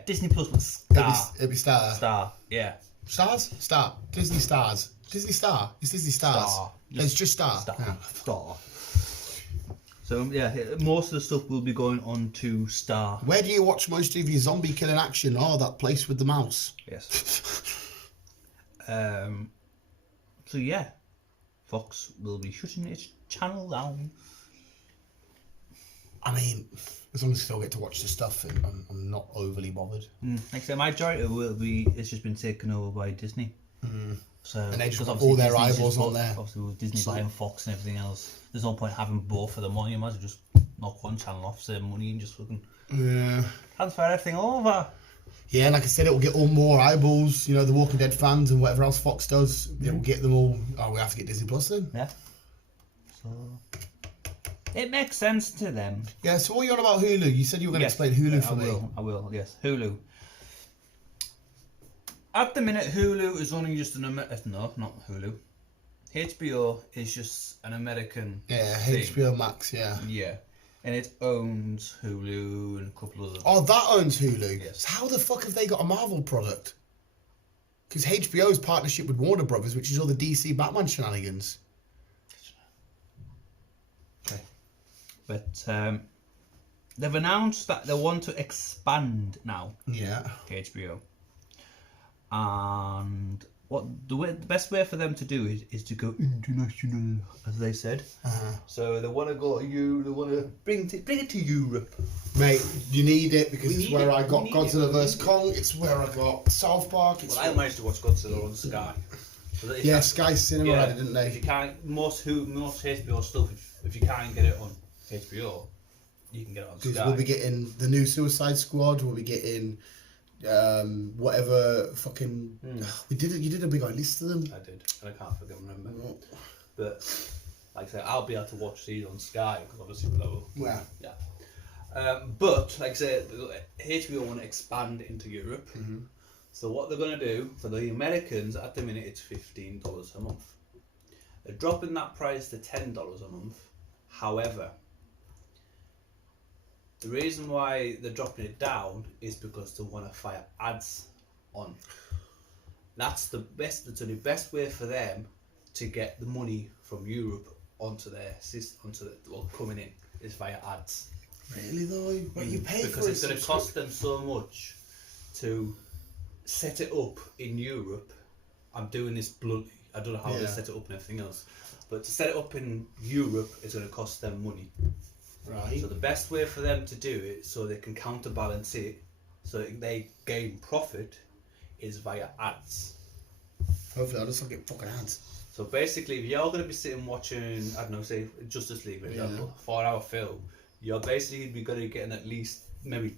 Disney Plus, but Star. It'll be Star. Star, yeah. Stars? Star. Disney Stars. Disney Star. It's Disney Stars. Star. It's just Star. Star. Yeah. Star. So, yeah, most of the stuff will be going on to Star. Where do you watch most of your zombie killing action? Oh, that place with the mouse. Yes. So, yeah. Fox will be shutting its channel down. I mean, as long as I still get to watch the stuff, I'm not overly bothered. Like I said, majority will be, it's just been taken over by Disney. So, And they just because got all their Disney's eyeballs just on there. Obviously, with Disney So- buying Fox and everything else, there's no point having both for the money. You might as well just knock one channel off, save money, and just fucking Yeah. transfer everything over. Yeah, and like I said, it will get all more eyeballs, you know, the Walking Dead fans and whatever else Fox does. It will get them all. Oh, we have to get Disney Plus then. Yeah. So it makes sense to them. Yeah, so what are you on about Hulu? You said you were going to explain Hulu for me. I will, yes. Hulu. At the minute, Hulu is only just no, not Hulu. HBO is just an American Yeah, thing. HBO Max, yeah. Yeah. And it owns Hulu and a couple other... Oh, that owns Hulu? Yes. So how the fuck have they got a Marvel product? Because HBO's partnership with Warner Brothers, which is all the DC Batman shenanigans. Okay. But they've announced that they want to expand now, Yeah. HBO. And the best way for them to do it is to go international, as they said. So they want to go to they want to bring it to Europe. Mate, you need it because it's need where it, I got we need Godzilla it, vs. Kong. It's where I got South Park. It's Well, I managed to watch Godzilla on Sky. So that if yeah, that- Sky Cinema had it, didn't If you they? can't, most HBO stuff, if you can't get it on HBO, you can get it on Because Sky. we'll be getting the new Suicide Squad. We'll be getting whatever fucking. You did a big list of them. I did, and I can't fucking remember. But like I said, I'll be able to watch these on Sky because obviously we'll. Yeah. Yeah. But like I said, HBO want to expand into Europe. So what they're going to do for the Americans at the minute, it's $15 a month. They're dropping that price to $10 a month. However, the reason why they're dropping it down is because they want to fire ads on. That's the best. That's the best way for them to get the money from Europe onto their system, coming in is via ads. Really though, but you pay Because for it's going to cost them so much to set it up in Europe. I'm doing this bluntly. I don't know how they set it up and everything else, but to set it up in Europe is going to cost them money. Right. So the best way for them to do it, so they can counterbalance it, so they gain profit, is via ads. Hopefully, I'll just not get fucking ads. So basically, if you're going to be sitting watching, I don't know, say Justice League, for example, 4-hour film, you're basically going to be getting at least maybe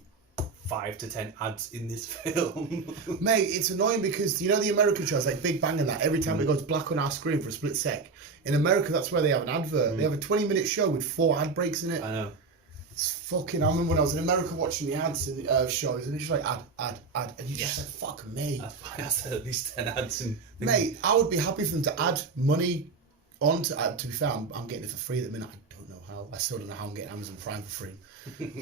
5 to 10 ads in this film. Mate, it's annoying because you know the American shows like Big Bang and that. Every time it goes black on our screen for a split sec. In America, that's where they have an advert. They have a 20-minute show with 4 ad breaks in it. I know. It's fucking. I remember when I was in America watching the ads in shows, and it's just like ad, and you just like fuck me. That's why I said at least 10 ads. And Mate, I would be happy for them to add money onto. To be fair, I'm getting it for free at the minute. I don't know how. I still don't know how I'm getting Amazon Prime for free.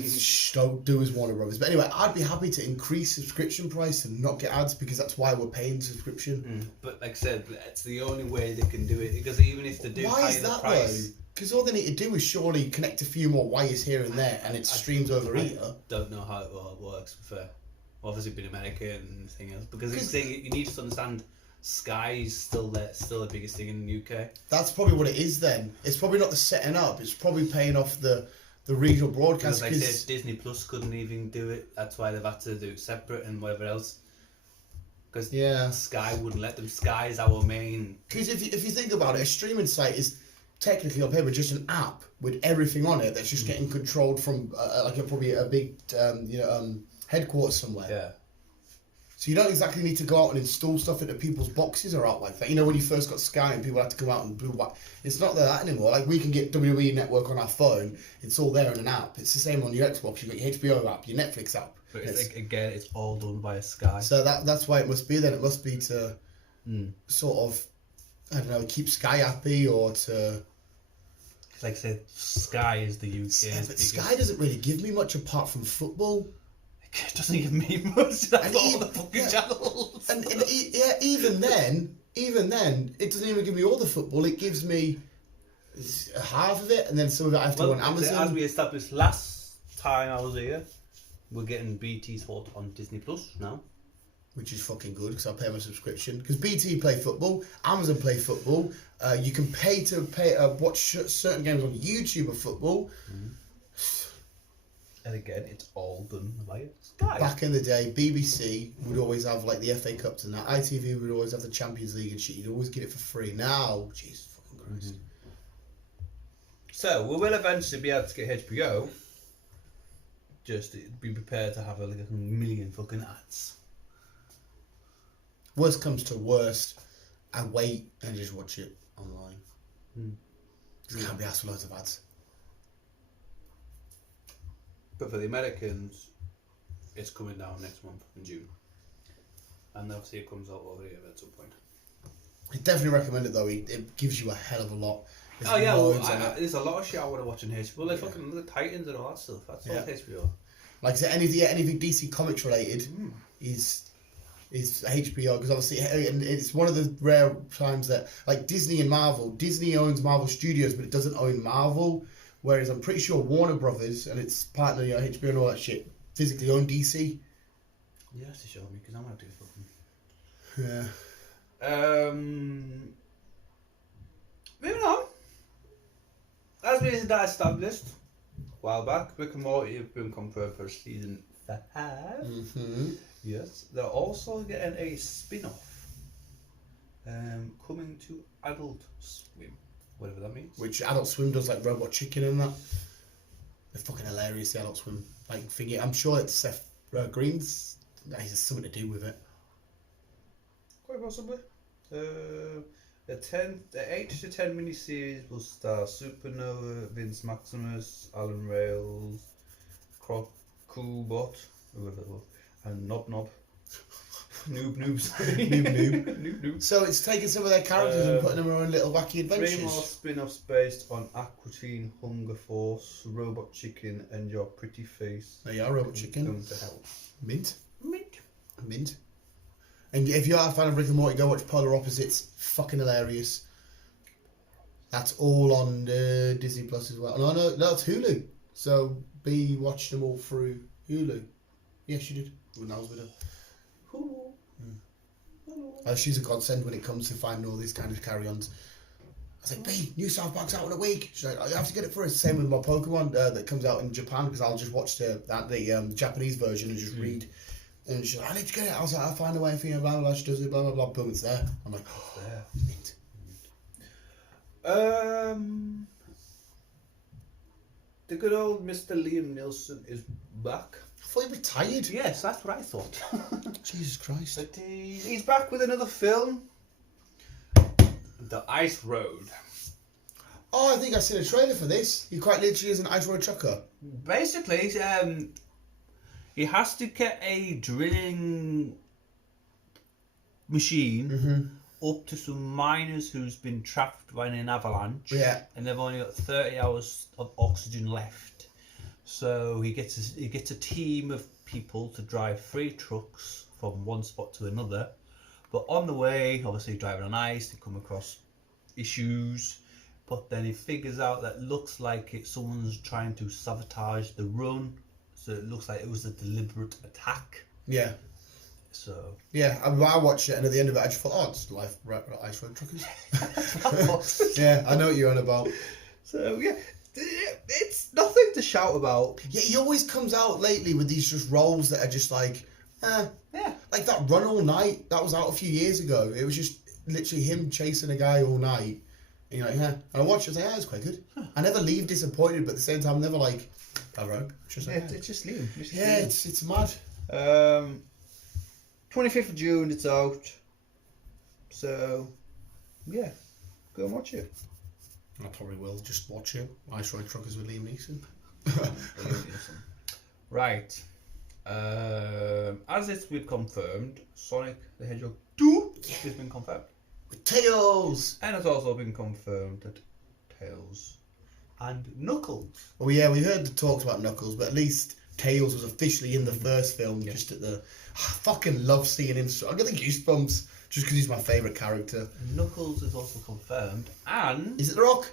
Shh, don't do as Warner Brothers. But anyway, I'd be happy to increase subscription price and not get ads because that's why we're paying subscription. But like I said, it's the only way they can do it, because even if they do Why higher is the that price, though? Because all they need to do is surely connect a few more wires here and there, and it streams over I here. don't know how it all works. For obviously being American and everything else. Because it's thing, you need to understand Sky's still there, still the biggest thing in the UK. That's probably what it is then. It's probably not the setting up, it's probably paying off the regional broadcast. Because like I said, Disney Plus couldn't even do it. That's why they've had to do it separate and whatever else. Because Sky wouldn't let them. Sky's our main. Because if you think about it, a streaming site is technically on paper just an app with everything on it that's just getting controlled from probably a big headquarters somewhere. Yeah. So you don't exactly need to go out and install stuff into people's boxes or out like that. You know, when you first got Sky and people had to come out and do what? It's not that anymore. Like, we can get WWE Network on our phone. It's all there in an app. It's the same on your Xbox. You've got your HBO app, your Netflix app. But again, it's all done via Sky. So that's why it must be then. It must be to sort of, I don't know, keep Sky happy or to... Like I said, Sky is the UK's biggest. Sky doesn't really give me much apart from football. It doesn't give me much. I've got all the fucking channels. And even then, it doesn't even give me all the football. It gives me half of it, and then some of it I have to go on Amazon. As we established last time I was here, we're getting BT Sport on Disney Plus now. Which is fucking good, because I pay my subscription. Because BT play football, Amazon play football. You can pay to watch certain games on YouTube of football. And again, it's all done by Sky. Back in the day, BBC would always have like the FA Cups and that. ITV would always have the Champions League and shit. You'd always get it for free. Now, Jesus fucking Christ. So we will eventually be able to get HBO. Just be prepared to have like a million fucking ads. Worst comes to worst, I wait and just watch it online. You can't be asked for loads of ads. But for the Americans, it's coming down next month in June. And obviously it comes out over here at some point. I definitely recommend it though. It gives you a hell of a lot. There's a lot of shit I want to watch on HBO. Like fucking the Titans and all that stuff. That's all HBO. Like I said, anything DC Comics related is HBO, because obviously it's one of the rare times that, like Disney and Marvel, Disney owns Marvel Studios but it doesn't own Marvel, whereas I'm pretty sure Warner Brothers and its partner, HBO and all that shit, physically own DC. You have to show me, because I'm going to do fucking... Yeah. Moving on. As we established a while back, Rick and Morty have been confirmed for season 5. Yes, they're also getting a spin-off coming to Adult Swim, whatever that means. Which Adult Swim does, like Robot Chicken and that. They're fucking hilarious, the Adult Swim like thingy. I'm sure it's Seth Green's. Has something to do with it. Quite possibly. The 8 to 10 miniseries will star Supernova, Vince Maximus, Alan Rails, Coolbot, whoever that was, and Nob. Noob. So it's taking some of their characters and putting them in their own little wacky adventures. 3 more spin-offs based on Aqua Teen, Hunger Force, Robot Chicken, and Your Pretty Face. There you are, Robot Chicken. Come to help. Mint. And if you are a fan of Rick and Morty, go watch Polar Opposites. Fucking hilarious. That's all on Disney Plus as well. No, it's Hulu. So B watched them all through Hulu. Yes, she did. When I was with her. She's a godsend when it comes to finding all these kind of carry-ons. I was like, B, new South Park's out in a week. She's like, I have to get it for us. Same with my Pokemon that comes out in Japan, because I'll just watch the Japanese version and just read. And she's like, I need to get it. I was like, I'll find a way for you, blah, blah, blah. She does it, blah, blah, blah. Boom, it's there. I'm like, oh, there. Mint. The good old Mr. Liam Neeson is back. I thought he retired. Yes, that's what I thought. Jesus Christ. But he's back with another film. The Ice Road. Oh, I think I've seen a trailer for this. He quite literally is an ice road trucker. Basically, he has to get a drilling machine up to some miners who's been trapped by an avalanche. Yeah. And they've only got 30 hours of oxygen left. So he gets a team of people to drive 3 trucks from one spot to another. But on the way, obviously driving on ice, they come across issues. But then he figures out that looks like someone's trying to sabotage the run. So it looks like it was a deliberate attack. Yeah. So Yeah, I watched it, and at the end of it, I just thought, oh, it's life, Ice Road Truckers. Yeah, I know what you're on about. So yeah, it's nothing to shout about. Yeah, he always comes out lately with these just roles that are just like, Yeah. like that Run All Night, that was out a few years ago. It was just literally him chasing a guy all night. And you're like, yeah. And I watched it, I was like, it's quite good. I never leave disappointed, but at the same time, I'm never like, all right. Just like, It's just Liam. yeah, it's mad. 25th of June, it's out. So, yeah, go and watch it. I probably will just watch it. Ice Road Truckers with Liam Neeson. Right. As it's been confirmed, Sonic the Hedgehog 2 has been confirmed. With Tails! And it's also been confirmed that Tails and Knuckles. Oh yeah, we heard the talks about Knuckles, but at least Tails was officially in the first film, just at the... I fucking love seeing him. I get the goosebumps just because he's my favourite character. Knuckles is also confirmed, and Is it The Rock?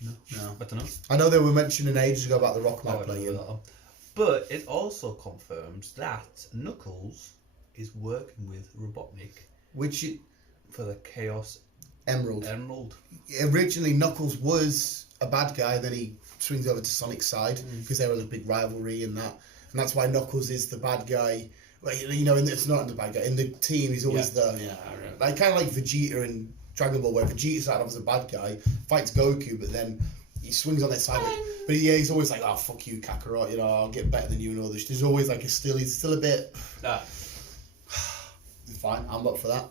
no, I don't know. I know they were mentioning ages ago about The Rock might Oh, I play don't him. know. But it also confirms that Knuckles is working with Robotnik Which, for the Chaos Emerald. Emerald. Originally, Knuckles was a bad guy, then he swings over to Sonic's side because there was a big rivalry in that. And that's why Knuckles is the bad guy. Well, you know, it's not the bad guy. In the team, he's always like kind of like Vegeta in Dragon Ball, where Vegeta started off as a bad guy, fights Goku, but then he swings on their side. But yeah, he's always like, oh, fuck you, Kakarot, you know, I'll get better than you and all this. There's always like he's still a bit... Fine, I'm up for that.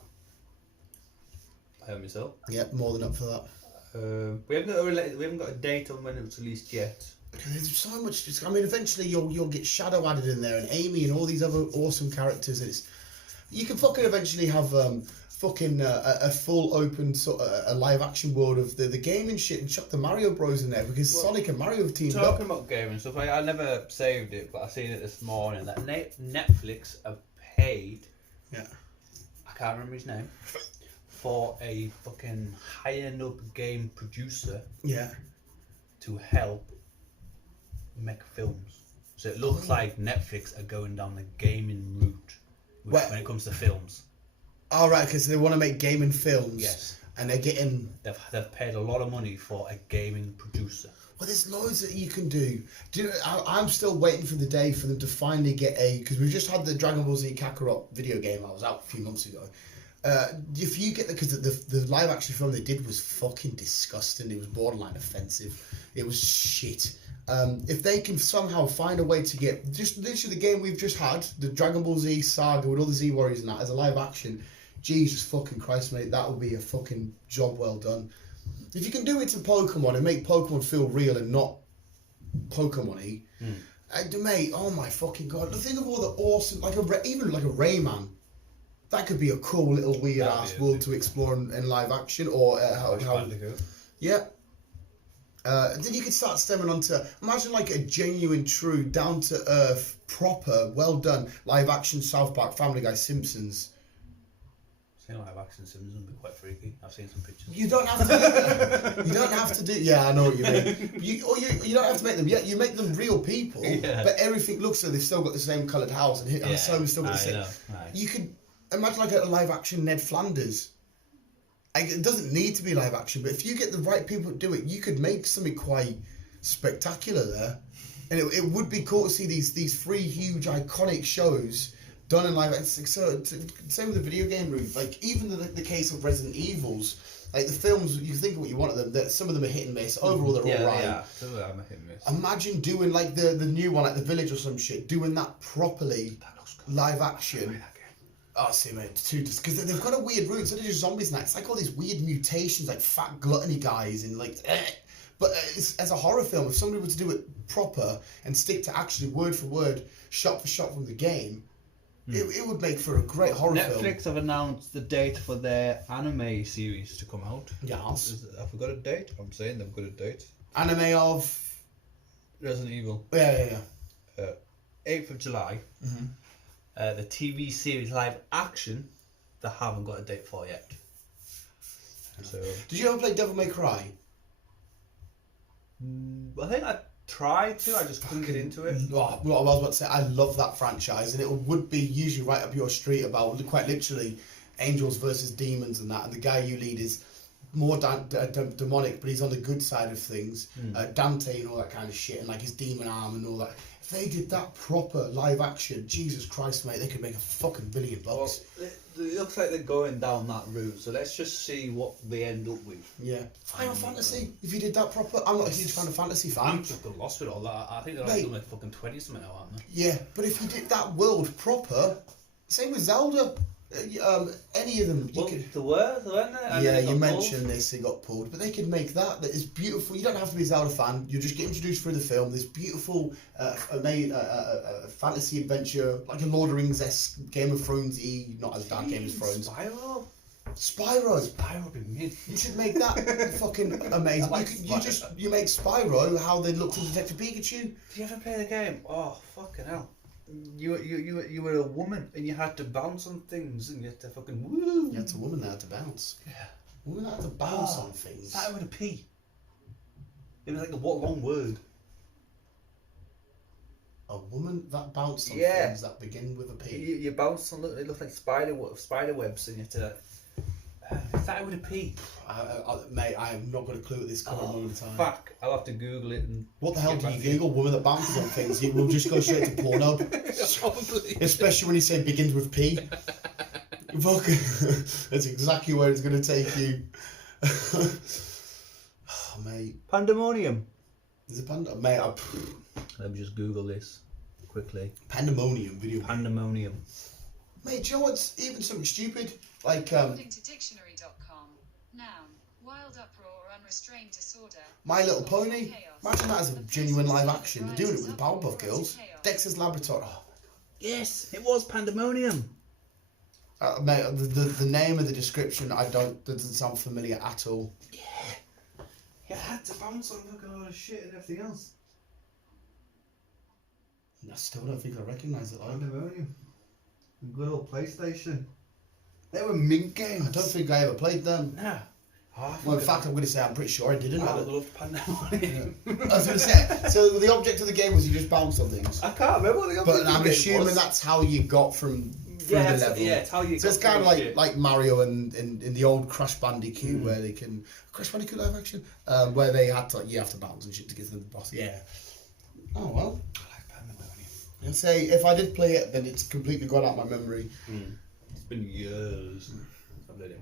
I am myself. Yeah, more than up for that. We haven't got a date on when it was released yet. There's so much. I mean, eventually you'll get Shadow added in there, and Amy, and all these other awesome characters. And you can fucking eventually have a full open sort of a live action world of the gaming shit, and chuck the Mario Bros in there because Sonic and Mario have teamed Talking up. about gaming stuff, I never saved it, but I seen it this morning that Netflix have paid. Yeah. I can't remember his name. For a fucking high-end up game producer Yeah. to help make films. So it looks like Netflix are going down the gaming route when it comes to films. All right, because they want to make gaming films. Yes. And they're getting. They've paid a lot of money for a gaming producer. Well, there's loads that you can do. I'm still waiting for the day for them to finally get because we've just had the Dragon Ball Z Kakarot video game that was out a few months ago. If you get because the live action film they did was fucking disgusting. It was borderline offensive. It was shit. If they can somehow find a way to get just literally the game we've just had, the Dragon Ball Z saga with all the Z Warriors and that as a live action, Jesus fucking Christ, mate, that would be a fucking job well done. If you can do it to Pokemon and make Pokemon feel real and not Pokemon-y, mate, oh my fucking God. Think of all the awesome, even like a Rayman. That could be a cool little weird ass world to explore in live action, or yeah. Then you could start stemming onto imagine like a genuine, true, down to earth, proper, well done live action South Park, Family Guy, Simpsons. Seeing live action Simpsons would be quite freaky. I've seen some pictures. You don't have to. You don't have to do. Yeah, I know what you mean. You don't have to make them. Yeah, you make them real people, but everything looks like they've still got the same coloured house and Homer's still got the same. You could imagine like a live action Ned Flanders. It doesn't need to be live action, but if you get the right people to do it, you could make something quite spectacular there, and it would be cool to see these three huge iconic shows done in live action. So same with the video game route. Like even the case of Resident Evils, like the films, you think of what you want of them. That some of them are hit and miss. Overall, they're all right. Yeah, some of them are hit and miss. Imagine doing like the new one, like The Village or some shit, doing that properly, live action. Oh, see, mate, because they've got a weird route. So they're just zombies now. It's like all these weird mutations, like fat gluttony guys, and like. But as a horror film, if somebody were to do it proper and stick to actually word for word, shot for shot from the game, it would make for a great horror film. Netflix have announced the date for their anime series to come out. Yes. Have we got a date? I'm saying they've got a date. Anime of Resident Evil. Yeah. 8th of July. Mm-hmm. The TV series live action, they haven't got a date for yet. So, did you ever play Devil May Cry? I think I tried to, I just couldn't get into it. Oh, what I was about to say, I love that franchise, and it would be usually right up your street about, quite literally, angels versus demons and that, and the guy you lead is more demonic, but he's on the good side of things. Dante and all that kind of shit, and like his demon arm and all that. If they did that proper live action, Jesus Christ, mate, they could make a fucking $1 billion. Well, it looks like they're going down that route, so let's just see what they end up with. Yeah. Final Fantasy, if you did that proper, I'm not a huge Final Fantasy fan. I'm just got lost with all that. I think they're only doing like fucking 20 something now, aren't they? Yeah, but if you did that world proper, same with Zelda. Any of them, you Well, could. there weren't there? And Yeah, then they you got mentioned this, it got pulled, but they could make that is beautiful. You don't have to be a Zelda fan, you just get introduced through the film. This beautiful fantasy adventure, like a Lord of the Rings-esque, Game of Thrones-y, not as dark Game of Thrones. Spyro? Spyro would be mid. You should make that fucking amazing. Like You make Spyro how they looked in Detective Pikachu. Do you ever play the game? Oh, fucking hell. You were a woman and you had to bounce on things and you had to fucking woo. You had a woman that had to bounce. Yeah. A woman that had to bounce on things. Started with a P. It was like a what long word? A woman that bounced on Yeah. things that begin with a P. You bounced on it looked like spider webs and you had to. It started with a P. Mate, I have not got a clue at this current moment in time. Fuck! I'll have to Google it and. What the hell get do you back to you. Google? Woman that bounces on things. You will just go straight to Pornhub. Probably. Especially when you say begins with P. Fuck. That's exactly where it's going to take you. Oh, mate. Pandemonium. Is it panda? Mate, Let me just Google this quickly. Pandemonium video. Pandemonium. Mate, do you know what's even something stupid? Like, According to dictionary.com, noun, wild uproar or unrestrained disorder. My Little Response to Pony. chaos. Imagine that as a The genuine process live that action. They're doing it with the rises Powerpuff up or Girls. into chaos. Dexter's Laboratory. Oh, Yes, it was Pandemonium. mate, the name of the description, doesn't sound familiar at all. Yeah. You had to bounce on fucking all the shit and everything else. I still don't think I recognise it. Like. Pandemonium. Good old PlayStation. They were mint games. I don't think I ever played them. Nah. Well, in fact, I'm going to say I'm pretty sure I didn't. I loved Pandemonium. I was going to say, so the object of the game was you just bounce on things. I can't remember what the But object I'm of the game assuming was. that's how you got through the level. Yeah, it's how you So it's got kind of through like shit. Mario and in the old Crash Bandicoot where they can Crash Bandicoot live action where they had to you have to bounce and shit to get to the boss. Yeah. Oh well. I like Pandemonium. And say if I did play it, then it's completely gone out my memory. It's been years. I've played it.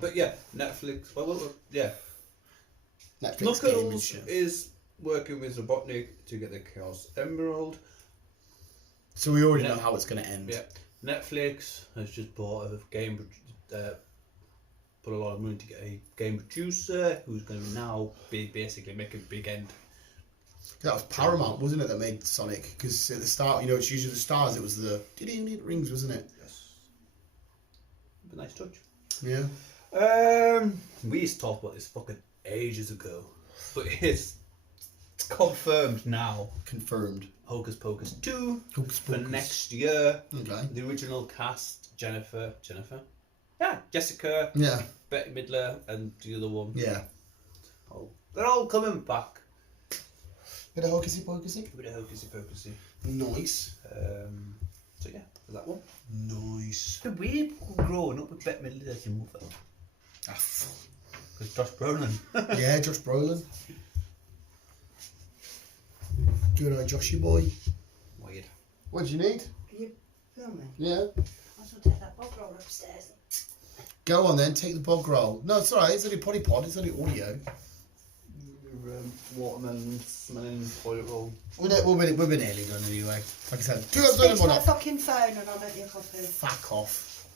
But yeah, Netflix. Well, yeah. Netflix game and Knuckles shit. is working with Robotnik to get the Chaos Emerald. So we already know how it's going to end. Yeah. Netflix has just bought a game, put a lot of money to get a game producer who's going to now be basically making a big end. That was Paramount, wasn't it, that made Sonic? Because at the start, it's usually the stars. It was the rings, wasn't it? Yes. A nice touch. Yeah. We used to talk about this fucking ages ago, but it's confirmed now. Confirmed. Hocus Pocus 2 Hocus for Pocus. next year. Okay. The original cast: Jennifer, yeah, Jessica, Yeah. Bette Midler, and the other one. Yeah. Oh, they're all coming back. Bit of hocusy pocusy. A bit of hocusy pocusy. Nice. So yeah, for that one. Nice. It's been weird growing up with Bette Midler as your mother. Because Josh Brolin. Yeah, Josh Brolin. Good old Joshy boy. Weird. What do you need? Are you filming? Yeah. I was going to take that bog roller upstairs. Go on then, take the bog roll. No, it's alright, it's only potty pod, it's only audio. Watermelon smelling toilet roll. We're nearly done anyway. Like I said, 2 episodes Speak in to one that up. fucking phone and I'll make you a coffee. Fuck off.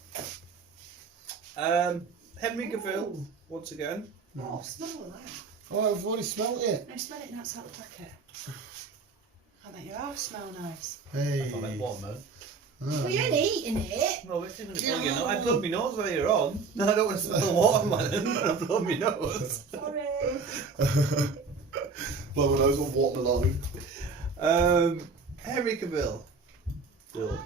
Henry Cavill, once again. Oh, smell that. Oh, I've already smelled it. No, smell it and outside the packet. I'll make your house smell nice. Hey. I like watermelon. Well, you ain't eating it. No, it's in the I plugged my nose earlier on. I don't want to smell watermelon. I plugged my nose. Sorry. Blow my nose on watermelon. Henry Cavill. Bill.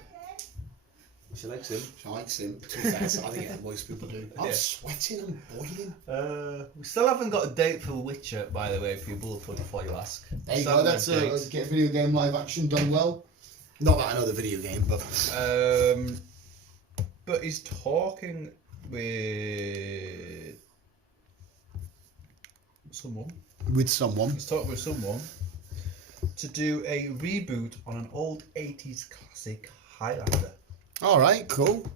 She likes him. She likes him. To be fair, so I think most people do. I'm Yeah. sweating, I'm boiling. We still haven't got a date for Witcher, by the way, people, before you ask. There you Still go, haven't that's got a date. get video game live action done well. Not that I know the video game, but... But he's talking with someone. With someone. He's talking with someone to do a reboot on an old 80s classic Highlander. Alright, cool.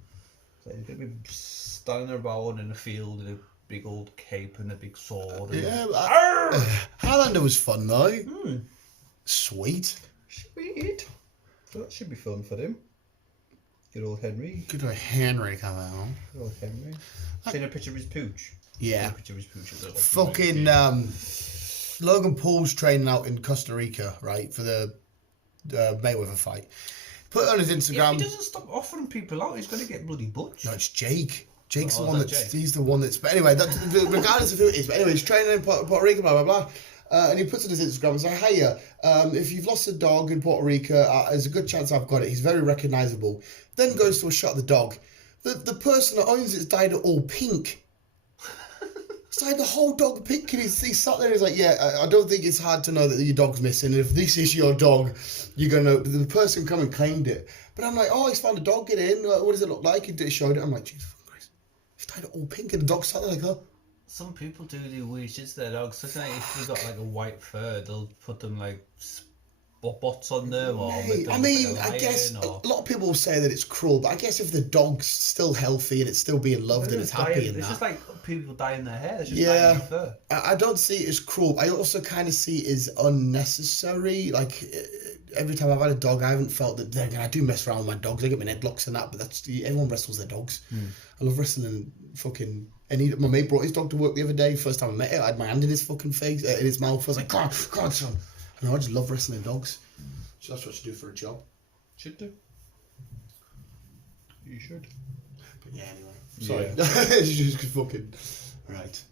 So he's going to be standing around in a field in a big old cape and a big sword. And Yeah, Highlander was fun though. Sweet. Sweet. So that should be fun for him. Good old Henry. Good old Henry come out. Good old Henry. Seen a picture of his pooch. Yeah. Seen a picture of his pooch. As well. Fucking Logan Paul's training out in Costa Rica, right, for the Mayweather fight. Put it on his If Instagram. he doesn't stop offering people out, he's going to get bloody butch. No, it's Jake. Jake's Oh, the one is that that's. Jake? He's the one that's. But anyway, regardless of who it is. But anyway, he's training in Puerto Rico, blah blah blah. And he puts it on his Instagram and says, "Hey, if you've lost a dog in Puerto Rico, there's a good chance I've got it. He's very recognisable." Then goes to a shot of the dog. The person that owns it's dyed it all pink. It's like the whole dog pink, and he's sat there and he's like, "Yeah, I don't think it's hard to know that your dog's missing. If this is your dog, you're gonna." The person come and claimed it, but I'm like, "Oh, he's found a dog. Get in. What does it look like?" He showed it. I'm like, "Jesus Christ, he's dyed it all pink," and the dog sat there like, "Oh." Some people do weird shit to their dogs. So like if they've got like a white fur, they'll put them like spots on them, or make them I look mean, like a I guess lion, or... a lot of people will say that it's cruel, but I guess if the dog's still healthy and it's still being loved and it's happy and It's that, just like people dyeing their hair. It's just Yeah. dyeing their fur. I don't see it as cruel. I also kind of see it as unnecessary. Like every time I've had a dog, I haven't felt that. Then I do mess around with my dogs. I get my headlocks and that, but that's everyone wrestles their dogs. I love wrestling. Fucking. And my mate brought his dog to work the other day. First time I met it, I had my hand in his fucking face, in his mouth. I was like, "God, son!" And I just love wrestling dogs. So that's what you do for a job. Should do. You should. But yeah, anyway. Sorry. It's just fucking. Right.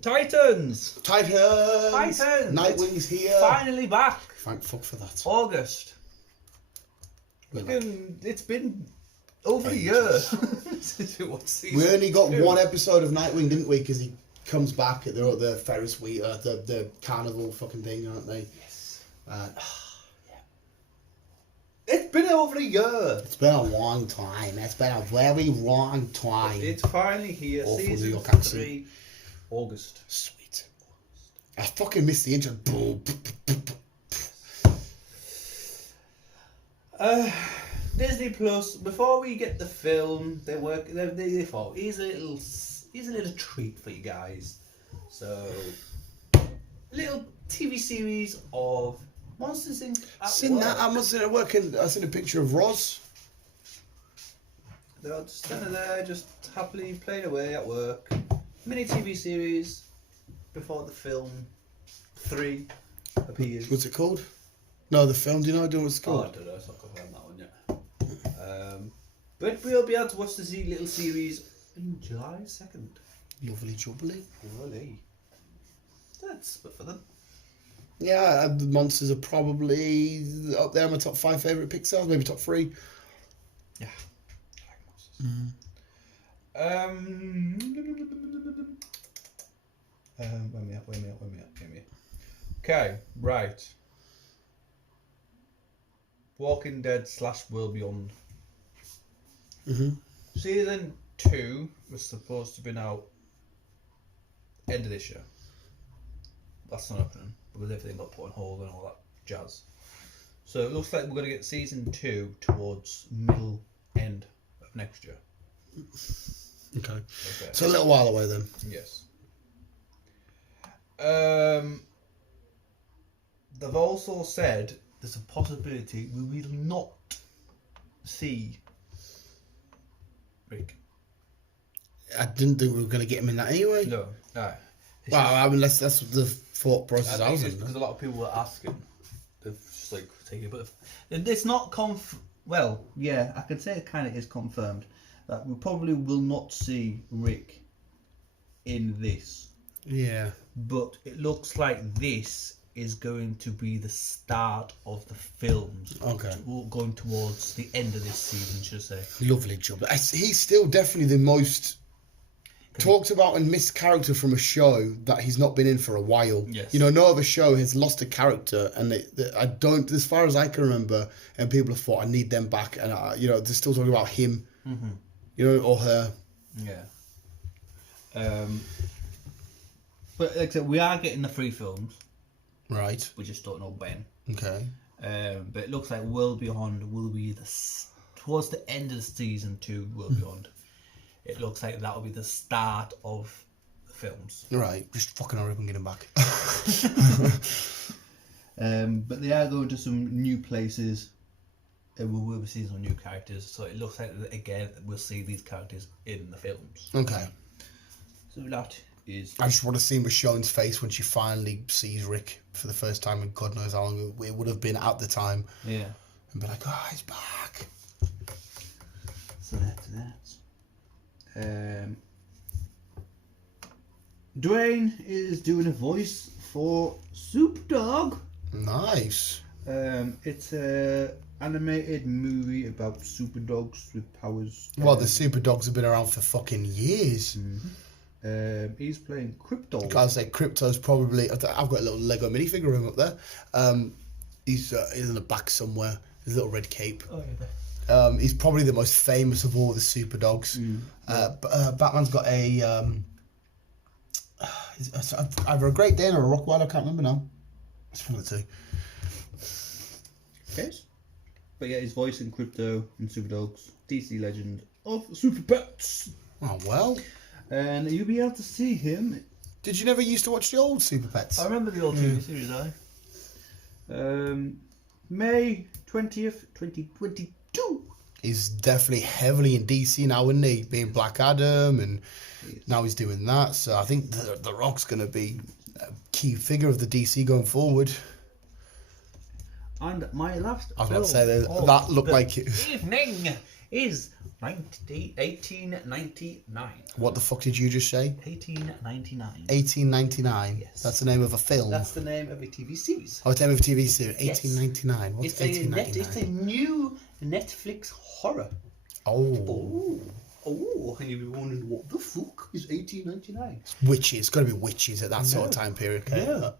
Titans! Titans! Nightwing's here. Finally back. Thank fuck for that. August. It's been over a year. We only got one episode of Nightwing, didn't we? Because he comes back at the Ferris wheel, the carnival fucking thing, aren't they? Yes. It's been over a year. It's been a long time. It's been a very long time. It's finally here. Awful New Season York accent. 3, August. Sweet. I fucking missed the intro. Disney Plus. Before we get the film, they thought here's a little treat for you guys. So, a little TV series of Monsters Inc. Seen that? I must say, I seen a picture of Roz. They're all just standing there, just happily playing away at work. Mini TV series before the film 3 appears. What's it called? No, the film. Do you know what it's Oh, I called? don't know, it's not confirmed that one yet. But we'll be able to watch the little series in July 2nd. Lovely jubbly. Really? That's good for them. Yeah, the monsters are probably up there in my top 5 favourite Pixar, maybe top 3. Yeah. I like monsters. Wait a minute. Okay, right. Walking Dead / World Beyond. Season 2 was supposed to be out end of this year. That's not happening because everything got put on hold and all that jazz. So it looks like we're going to get season 2 towards middle end of next year. Okay. Okay. So a little while away then. Yes. They've also said there's a possibility we will not see Rick. I didn't think we were going to get him in that anyway. No. No. Well, I mean, that's the thought process I was in. Because a lot of people were asking. They've just like taken it, but it's not well, yeah, I can say it kind of is confirmed that we probably will not see Rick in this. Yeah. But it looks like this is going to be the start of the films. Okay. Going towards the end of this season, should I say. Lovely job. He's still definitely the most talked about and missed character from a show that he's not been in for a while. Yes. You know, no other show has lost a character, and I don't, as far as I can remember, and people have thought, I need them back, and you know, they're still talking about him, you know, or her. Yeah. But like I said, we are getting the 3 films. Right. We just don't know when. Okay. But it looks like World Beyond will be towards the end of the season 2. World Beyond. It looks like that will be the start of the films. Right. Just fucking hurry up and get him back. But they are going to some new places. We will be seeing some new characters. So it looks like, again, we'll see these characters in the films. Okay. So that is... I just want to see Michonne's face when she finally sees Rick for the first time, and God knows how long it would have been at the time. Yeah. And be like, oh, he's back. So that's that. Dwayne is doing a voice for Soup Dog. Nice. It's a animated movie about super dogs with powers. Well, the super dogs have been around for fucking years. He's playing Crypto. I'd say Crypto's probably... I've got a little Lego minifigure of him up there. He's in the back somewhere. His little red cape. Oh, yeah. He's probably the most famous of all the super dogs. Batman's got a... it's either a Great Dane or a Rottweiler, I can't remember now. It's one of the two. Yes. But yeah, his voice in Crypto and Super Dogs, DC legend of Super Pets. Oh, well. And you'll be able to see him. Did you never used to watch the old Super Pets? I remember the old TV series, May 20th, 2022. He's definitely heavily in DC now, isn't he? Being Black Adam, and now he's doing that. So I think the Rock's going to be a key figure of the DC going forward. And my last I was about to say that looked like it. Evening is 1899. What the fuck did you just say? 1899. 1899. Yes. That's the name of a film. That's the name of a TV series. Oh, it's the name of a TV series. Yes. 1899. What's It's 1899? it's a new Netflix horror. Oh. Oh, and you'll be wondering what the fuck is 1899? Witches. It's got to be witches at that sort of time period. Okay? No.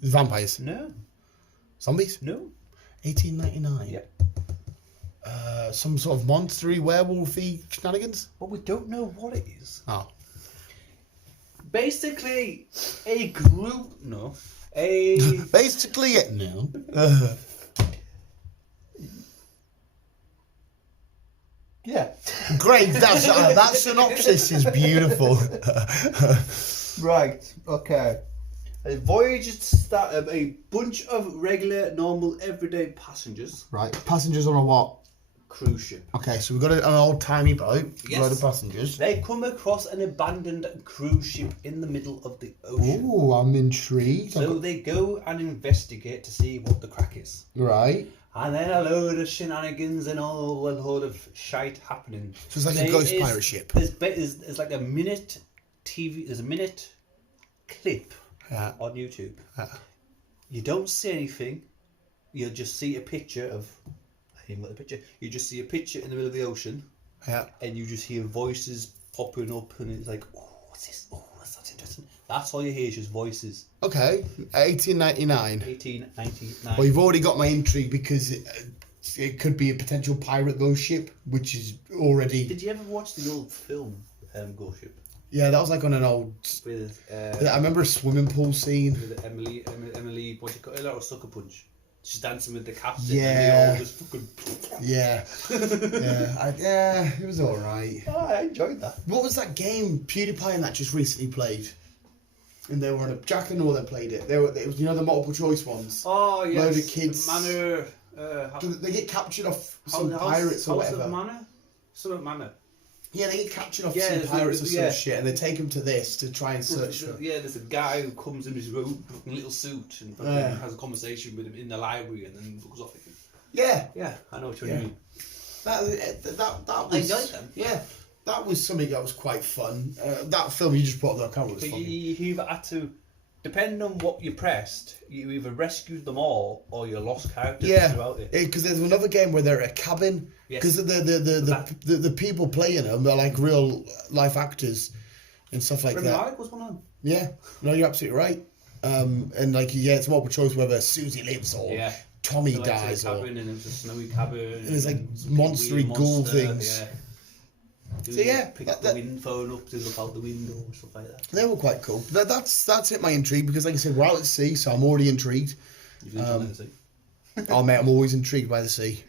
Vampires. No. Zombies. No. 1899. Yep. Some sort of monstery werewolfy shenanigans. But we don't know what it is. Oh. Basically, a group. No. A. Basically, it no. Yeah. Great. That synopsis is beautiful. Right. Okay. A voyage start of a bunch of regular, normal, everyday passengers. Right. Passengers on a what? Cruise ship. Okay, so we've got an old-timey boat. Yes. Load of passengers. They come across an abandoned cruise ship in the middle of the ocean. Ooh, I'm intrigued. So they go and investigate to see what the crack is. Right. And then a load of shenanigans and all a load of shite happening. So it's like a ghost pirate ship. There's like a minute TV. There's a minute clip on YouTube. You don't see anything. You'll just see a picture of. I haven't got the picture. You just see a picture in the middle of the ocean. Yeah. And you just hear voices popping up, and it's like, oh, what's this? Oh, that's interesting. That's all you hear is just voices. Okay. 1899. 1899. Well, you've already got my intrigue because it could be a potential pirate ghost ship, which is already. Did you ever watch the old film Ghost Ship? Yeah, that was like on an old. With I remember a swimming pool scene. with Emily, what do you call it? Or Sucker Punch. She's dancing with the captain. Yeah. And they all just fucking. Yeah. It was all right. Oh, I enjoyed that. What was that game PewDiePie and that just recently played? And they were on a Jack and all that played it. It was the multiple choice ones. Oh yes. Load of kids. The manor. They get captured off some pirates or whatever. Manor. Something manor. Yeah, they get captured off Yeah, some pirates or some yeah. shit, and they take them to this to try and search for. Yeah, there's a guy who comes in his little suit and fucking has a conversation with him in the library and then goes off again. Yeah. Yeah, I know what you Yeah. mean. That was. I enjoyed them. Yeah, that was something that was quite fun. That film you just put on the camera was But funny. you either had to depending on what you pressed, you either rescued them all or you lost characters Yeah, throughout it. because there's another game where they're at a cabin. Yes. Because the people playing them are like real life actors and stuff like Remy that. Malek was one of them. Yeah, no, you're absolutely right. And like, yeah, it's multiple choice whether Susie lives or Yeah. Tommy So, like, dies it's a or. cabin and it's a snowy cabin. And there's, like, some monstery weird ghoul monster, things. Yeah. So, yeah, Pick that- the wind phone up to look out the window and stuff like that. They were quite cool. That's it. My intrigue, because like I said, we're out at sea, so I'm already intrigued. You've been trying to see. Oh mate, I'm always intrigued by the sea.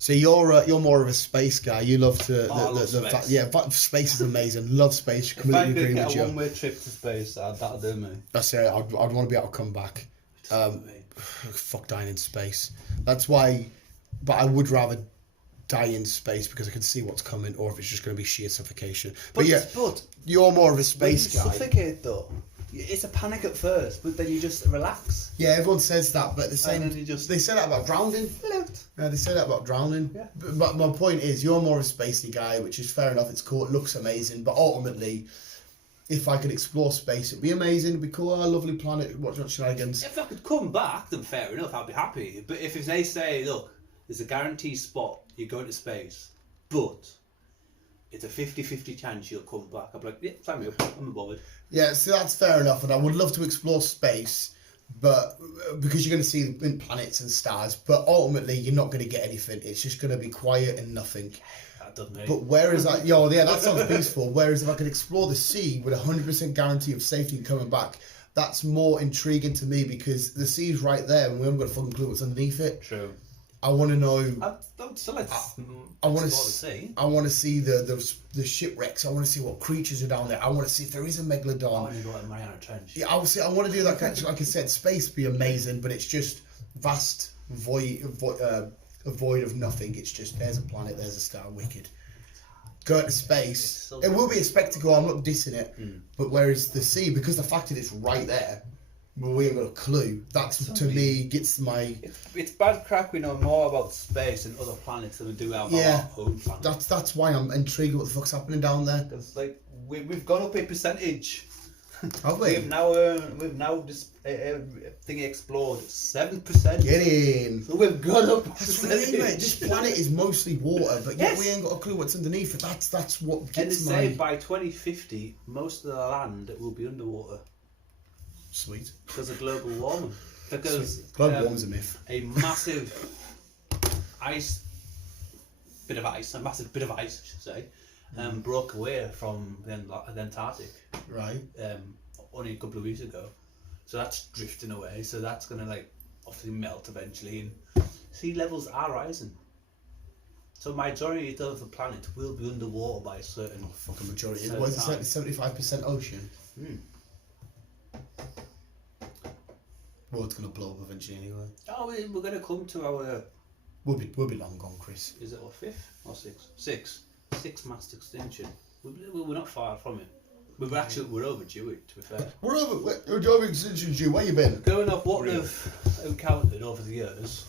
So you're more of a space guy. You love to I love space. Space is amazing. Love space. If I Completely could agree get with a you. one-way trip to space, that'd do me. That's it. I'd want to be able to come back. Fuck dying in space. That's why. But I would rather die in space because I can see what's coming, or if it's just going to be sheer suffocation. But yeah, but you're more of a when you space guy. suffocate though, it's a panic at first, but then you just relax. Yeah, everyone says that, but the same. then you just- They say that about drowning. Yeah, they say that about drowning. Yeah. But my point is, you're more of a spacey guy, which is fair enough. It's cool. It looks amazing. But ultimately, if I could explore space, it'd be amazing. It'd be cool. Oh, lovely planet. Watch shenanigans. If I could come back, then fair enough, I'd be happy. But if they say, look, there's a guaranteed spot, you're going to space, but it's a 50-50 chance you'll come back, I'd be like, yeah, sign me up, I'm not bothered. Yeah, so that's fair enough. And I would love to explore space, but because you're going to see planets and stars. But ultimately, you're not going to get anything. It's just going to be quiet and nothing. That doesn't mean. But whereas that sounds peaceful. Whereas if I could explore the sea with 100% guarantee of safety and coming back, that's more intriguing to me because the sea's right there and we haven't got a fucking clue what's underneath it. True. I want to know. I want to see. I want to see the shipwrecks. I want to see what creatures are down there. I want to see if there is a megalodon. I want to go to the Mariana Trench. Yeah, I want to do that kind of, like I said, space would be amazing, but it's just vast void of nothing. It's just there's a planet, there's a star, wicked. Go into space. It will be a spectacle. I'm not dissing it, but whereas the sea, because the fact that it's right there, well, we ain't got a clue. That's to me gets my. It's bad crack. We know more about space and other planets than we do about our own planet. That's why I'm intrigued what the fuck's happening down there. Because like we've gone up a percentage. Have we? We've now this thing explored 7%. Get in. So we've gone up. That's what I mean, mate. This planet is mostly water, but yet Yes. we ain't got a clue what's underneath it. That's what And they gets say my. by 2050, most of the land will be underwater Sweet. because of global warming. Because Global warming's a myth. a massive a massive bit of ice, I should say, broke away from the Antarctic Right. only a couple of weeks ago. So that's drifting away. So that's going to like obviously melt eventually, and sea levels are rising. So majority of the planet will be underwater by a certain Fucking majority. certain What is time. it? 75% ocean. Well, it's gonna blow up eventually anyway. Oh, we're going to come to our. We'll be long gone, Chris. Is it our fifth or sixth mass extinction? We're not far from it. We're overdue it. To be fair. We're over extinction due. Where you been? Going off what they've encountered over the years,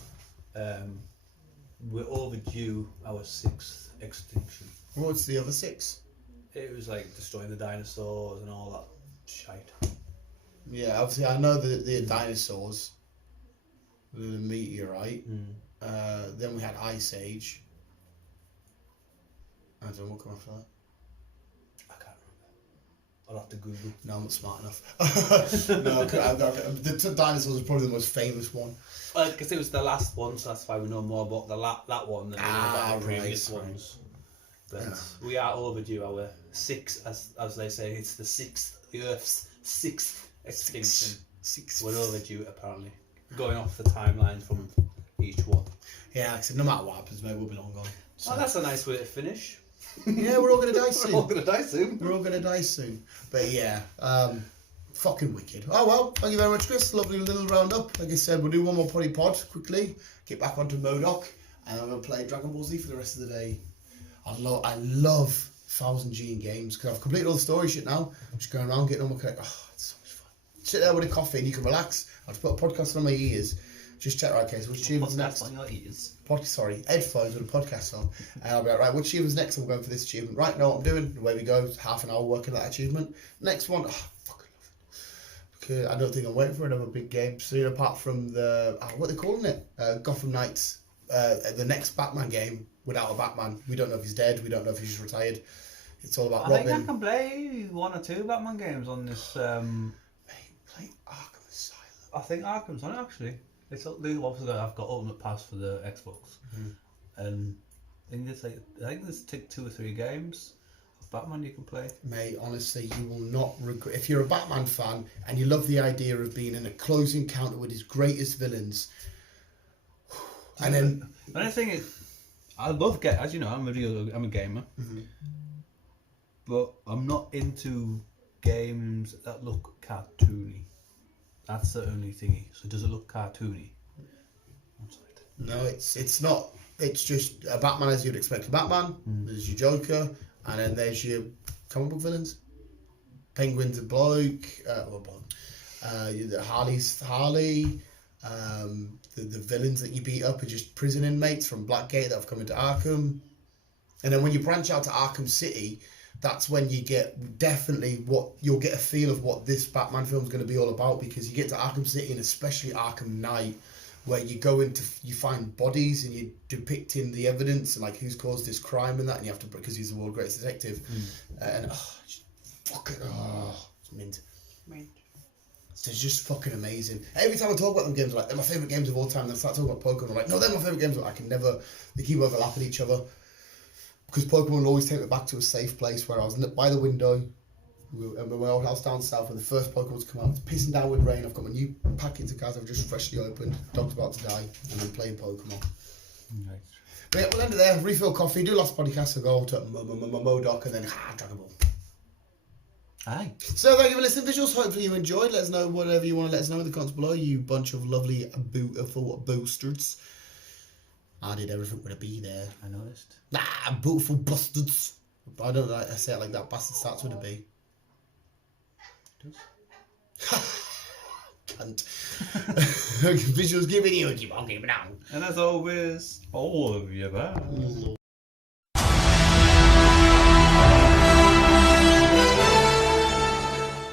we're overdue our sixth extinction. What's the other 6? It was like destroying the dinosaurs and all that shite. Yeah, obviously I know the dinosaurs, the meteorite. Then we had Ice Age. I don't know what came after that. I can't remember. I'll have to Google. No, I'm not smart enough. No, the dinosaurs are probably the most famous one. Because it was the last one, so that's why we know more about that one than we know about the previous ones. But we are overdue our sixth, as they say, it's the Earth's sixth extinction. Six. We're overdue apparently. Going off the timeline from each one. Yeah, like I said, no matter what happens, mate, we'll be long gone. So. Oh, that's a nice way to finish. Yeah, we're all gonna die soon. We're all gonna die soon. We're all gonna die soon. But yeah, fucking wicked. Oh well, thank you very much, Chris. Lovely little roundup. Like I said, we'll do one more pod quickly. Get back onto MODOK, and I'm gonna play Dragon Ball Z for the rest of the day. I love 1000G in games because I've completed all the story shit now. I'm just going around getting all my connect. Oh, it's so much fun. Sit there with a coffee and you can relax. I'll just put a podcast on my ears. Just check, right, okay, so which achievements next? on your ears. Headphones with a podcast on. And I'll be like, right, which achievement's next? I'm going for this achievement. Right, know what I'm doing. Away we go. Half an hour working that achievement. Next one, fucking love it. I don't think I'm waiting for another big game soon, apart from the what are they calling it? Gotham Knights. The next Batman game without a Batman. We don't know if he's dead. We don't know if he's retired. It's all about I Robin. think I can play 1 or 2 Batman games on this. Mate, play Arkham Asylum. I think Arkham's on it actually. It's obviously I've got Ultimate Pass for the Xbox, and I think there's 2 or 3 games of Batman you can play. Mate, honestly, you will not regret. If you're a Batman fan and you love the idea of being in a close encounter with his greatest villains, and then the thing is, I love as you know, I'm a gamer, but I'm not into games that look cartoony. That's the only thingy. So does it look cartoony? no, it's not. It's just a Batman as you'd expect a Batman. There's your Joker, and then there's your comic book villains. Penguin's a bloke. Harley. The villains that you beat up are just prison inmates from Blackgate that have come into Arkham. And then when you branch out to Arkham City, that's when you get definitely you'll get a feel of what this Batman film is going to be all about, because you get to Arkham City and especially Arkham Knight, where you go you find bodies and you're depicting the evidence and like who's caused this crime and that, and you have to, because he's the world's greatest detective. And it's mint. It's just fucking amazing. Every time I talk about them games, I'm like, they're my favourite games of all time. Then I start talking about Pokemon, I'm like, no, they're my favourite games. I can never, they keep overlapping each other. Because Pokemon will always take me back to a safe place where I was by the window. When I was down south, when the first Pokemon come out, it's pissing down with rain. I've got my new packets of cards I've just freshly opened. Dog's about to die, and I'm playing Pokemon. Nice. But yeah, we'll end it there. Refill coffee, do last podcast, so go to Modoc, and then Dragon Ball. Aye. So thank you for listening, visuals. Hopefully you enjoyed. Let us know whatever you want to let us know in the comments below, you bunch of lovely beautiful boosters. I did everything with a B there. I noticed. Beautiful bastards. I don't like I say it like that. Bastard starts with a B. Cunt. Visuals, give it you and keep on keeping on. And as always, all of you, bye.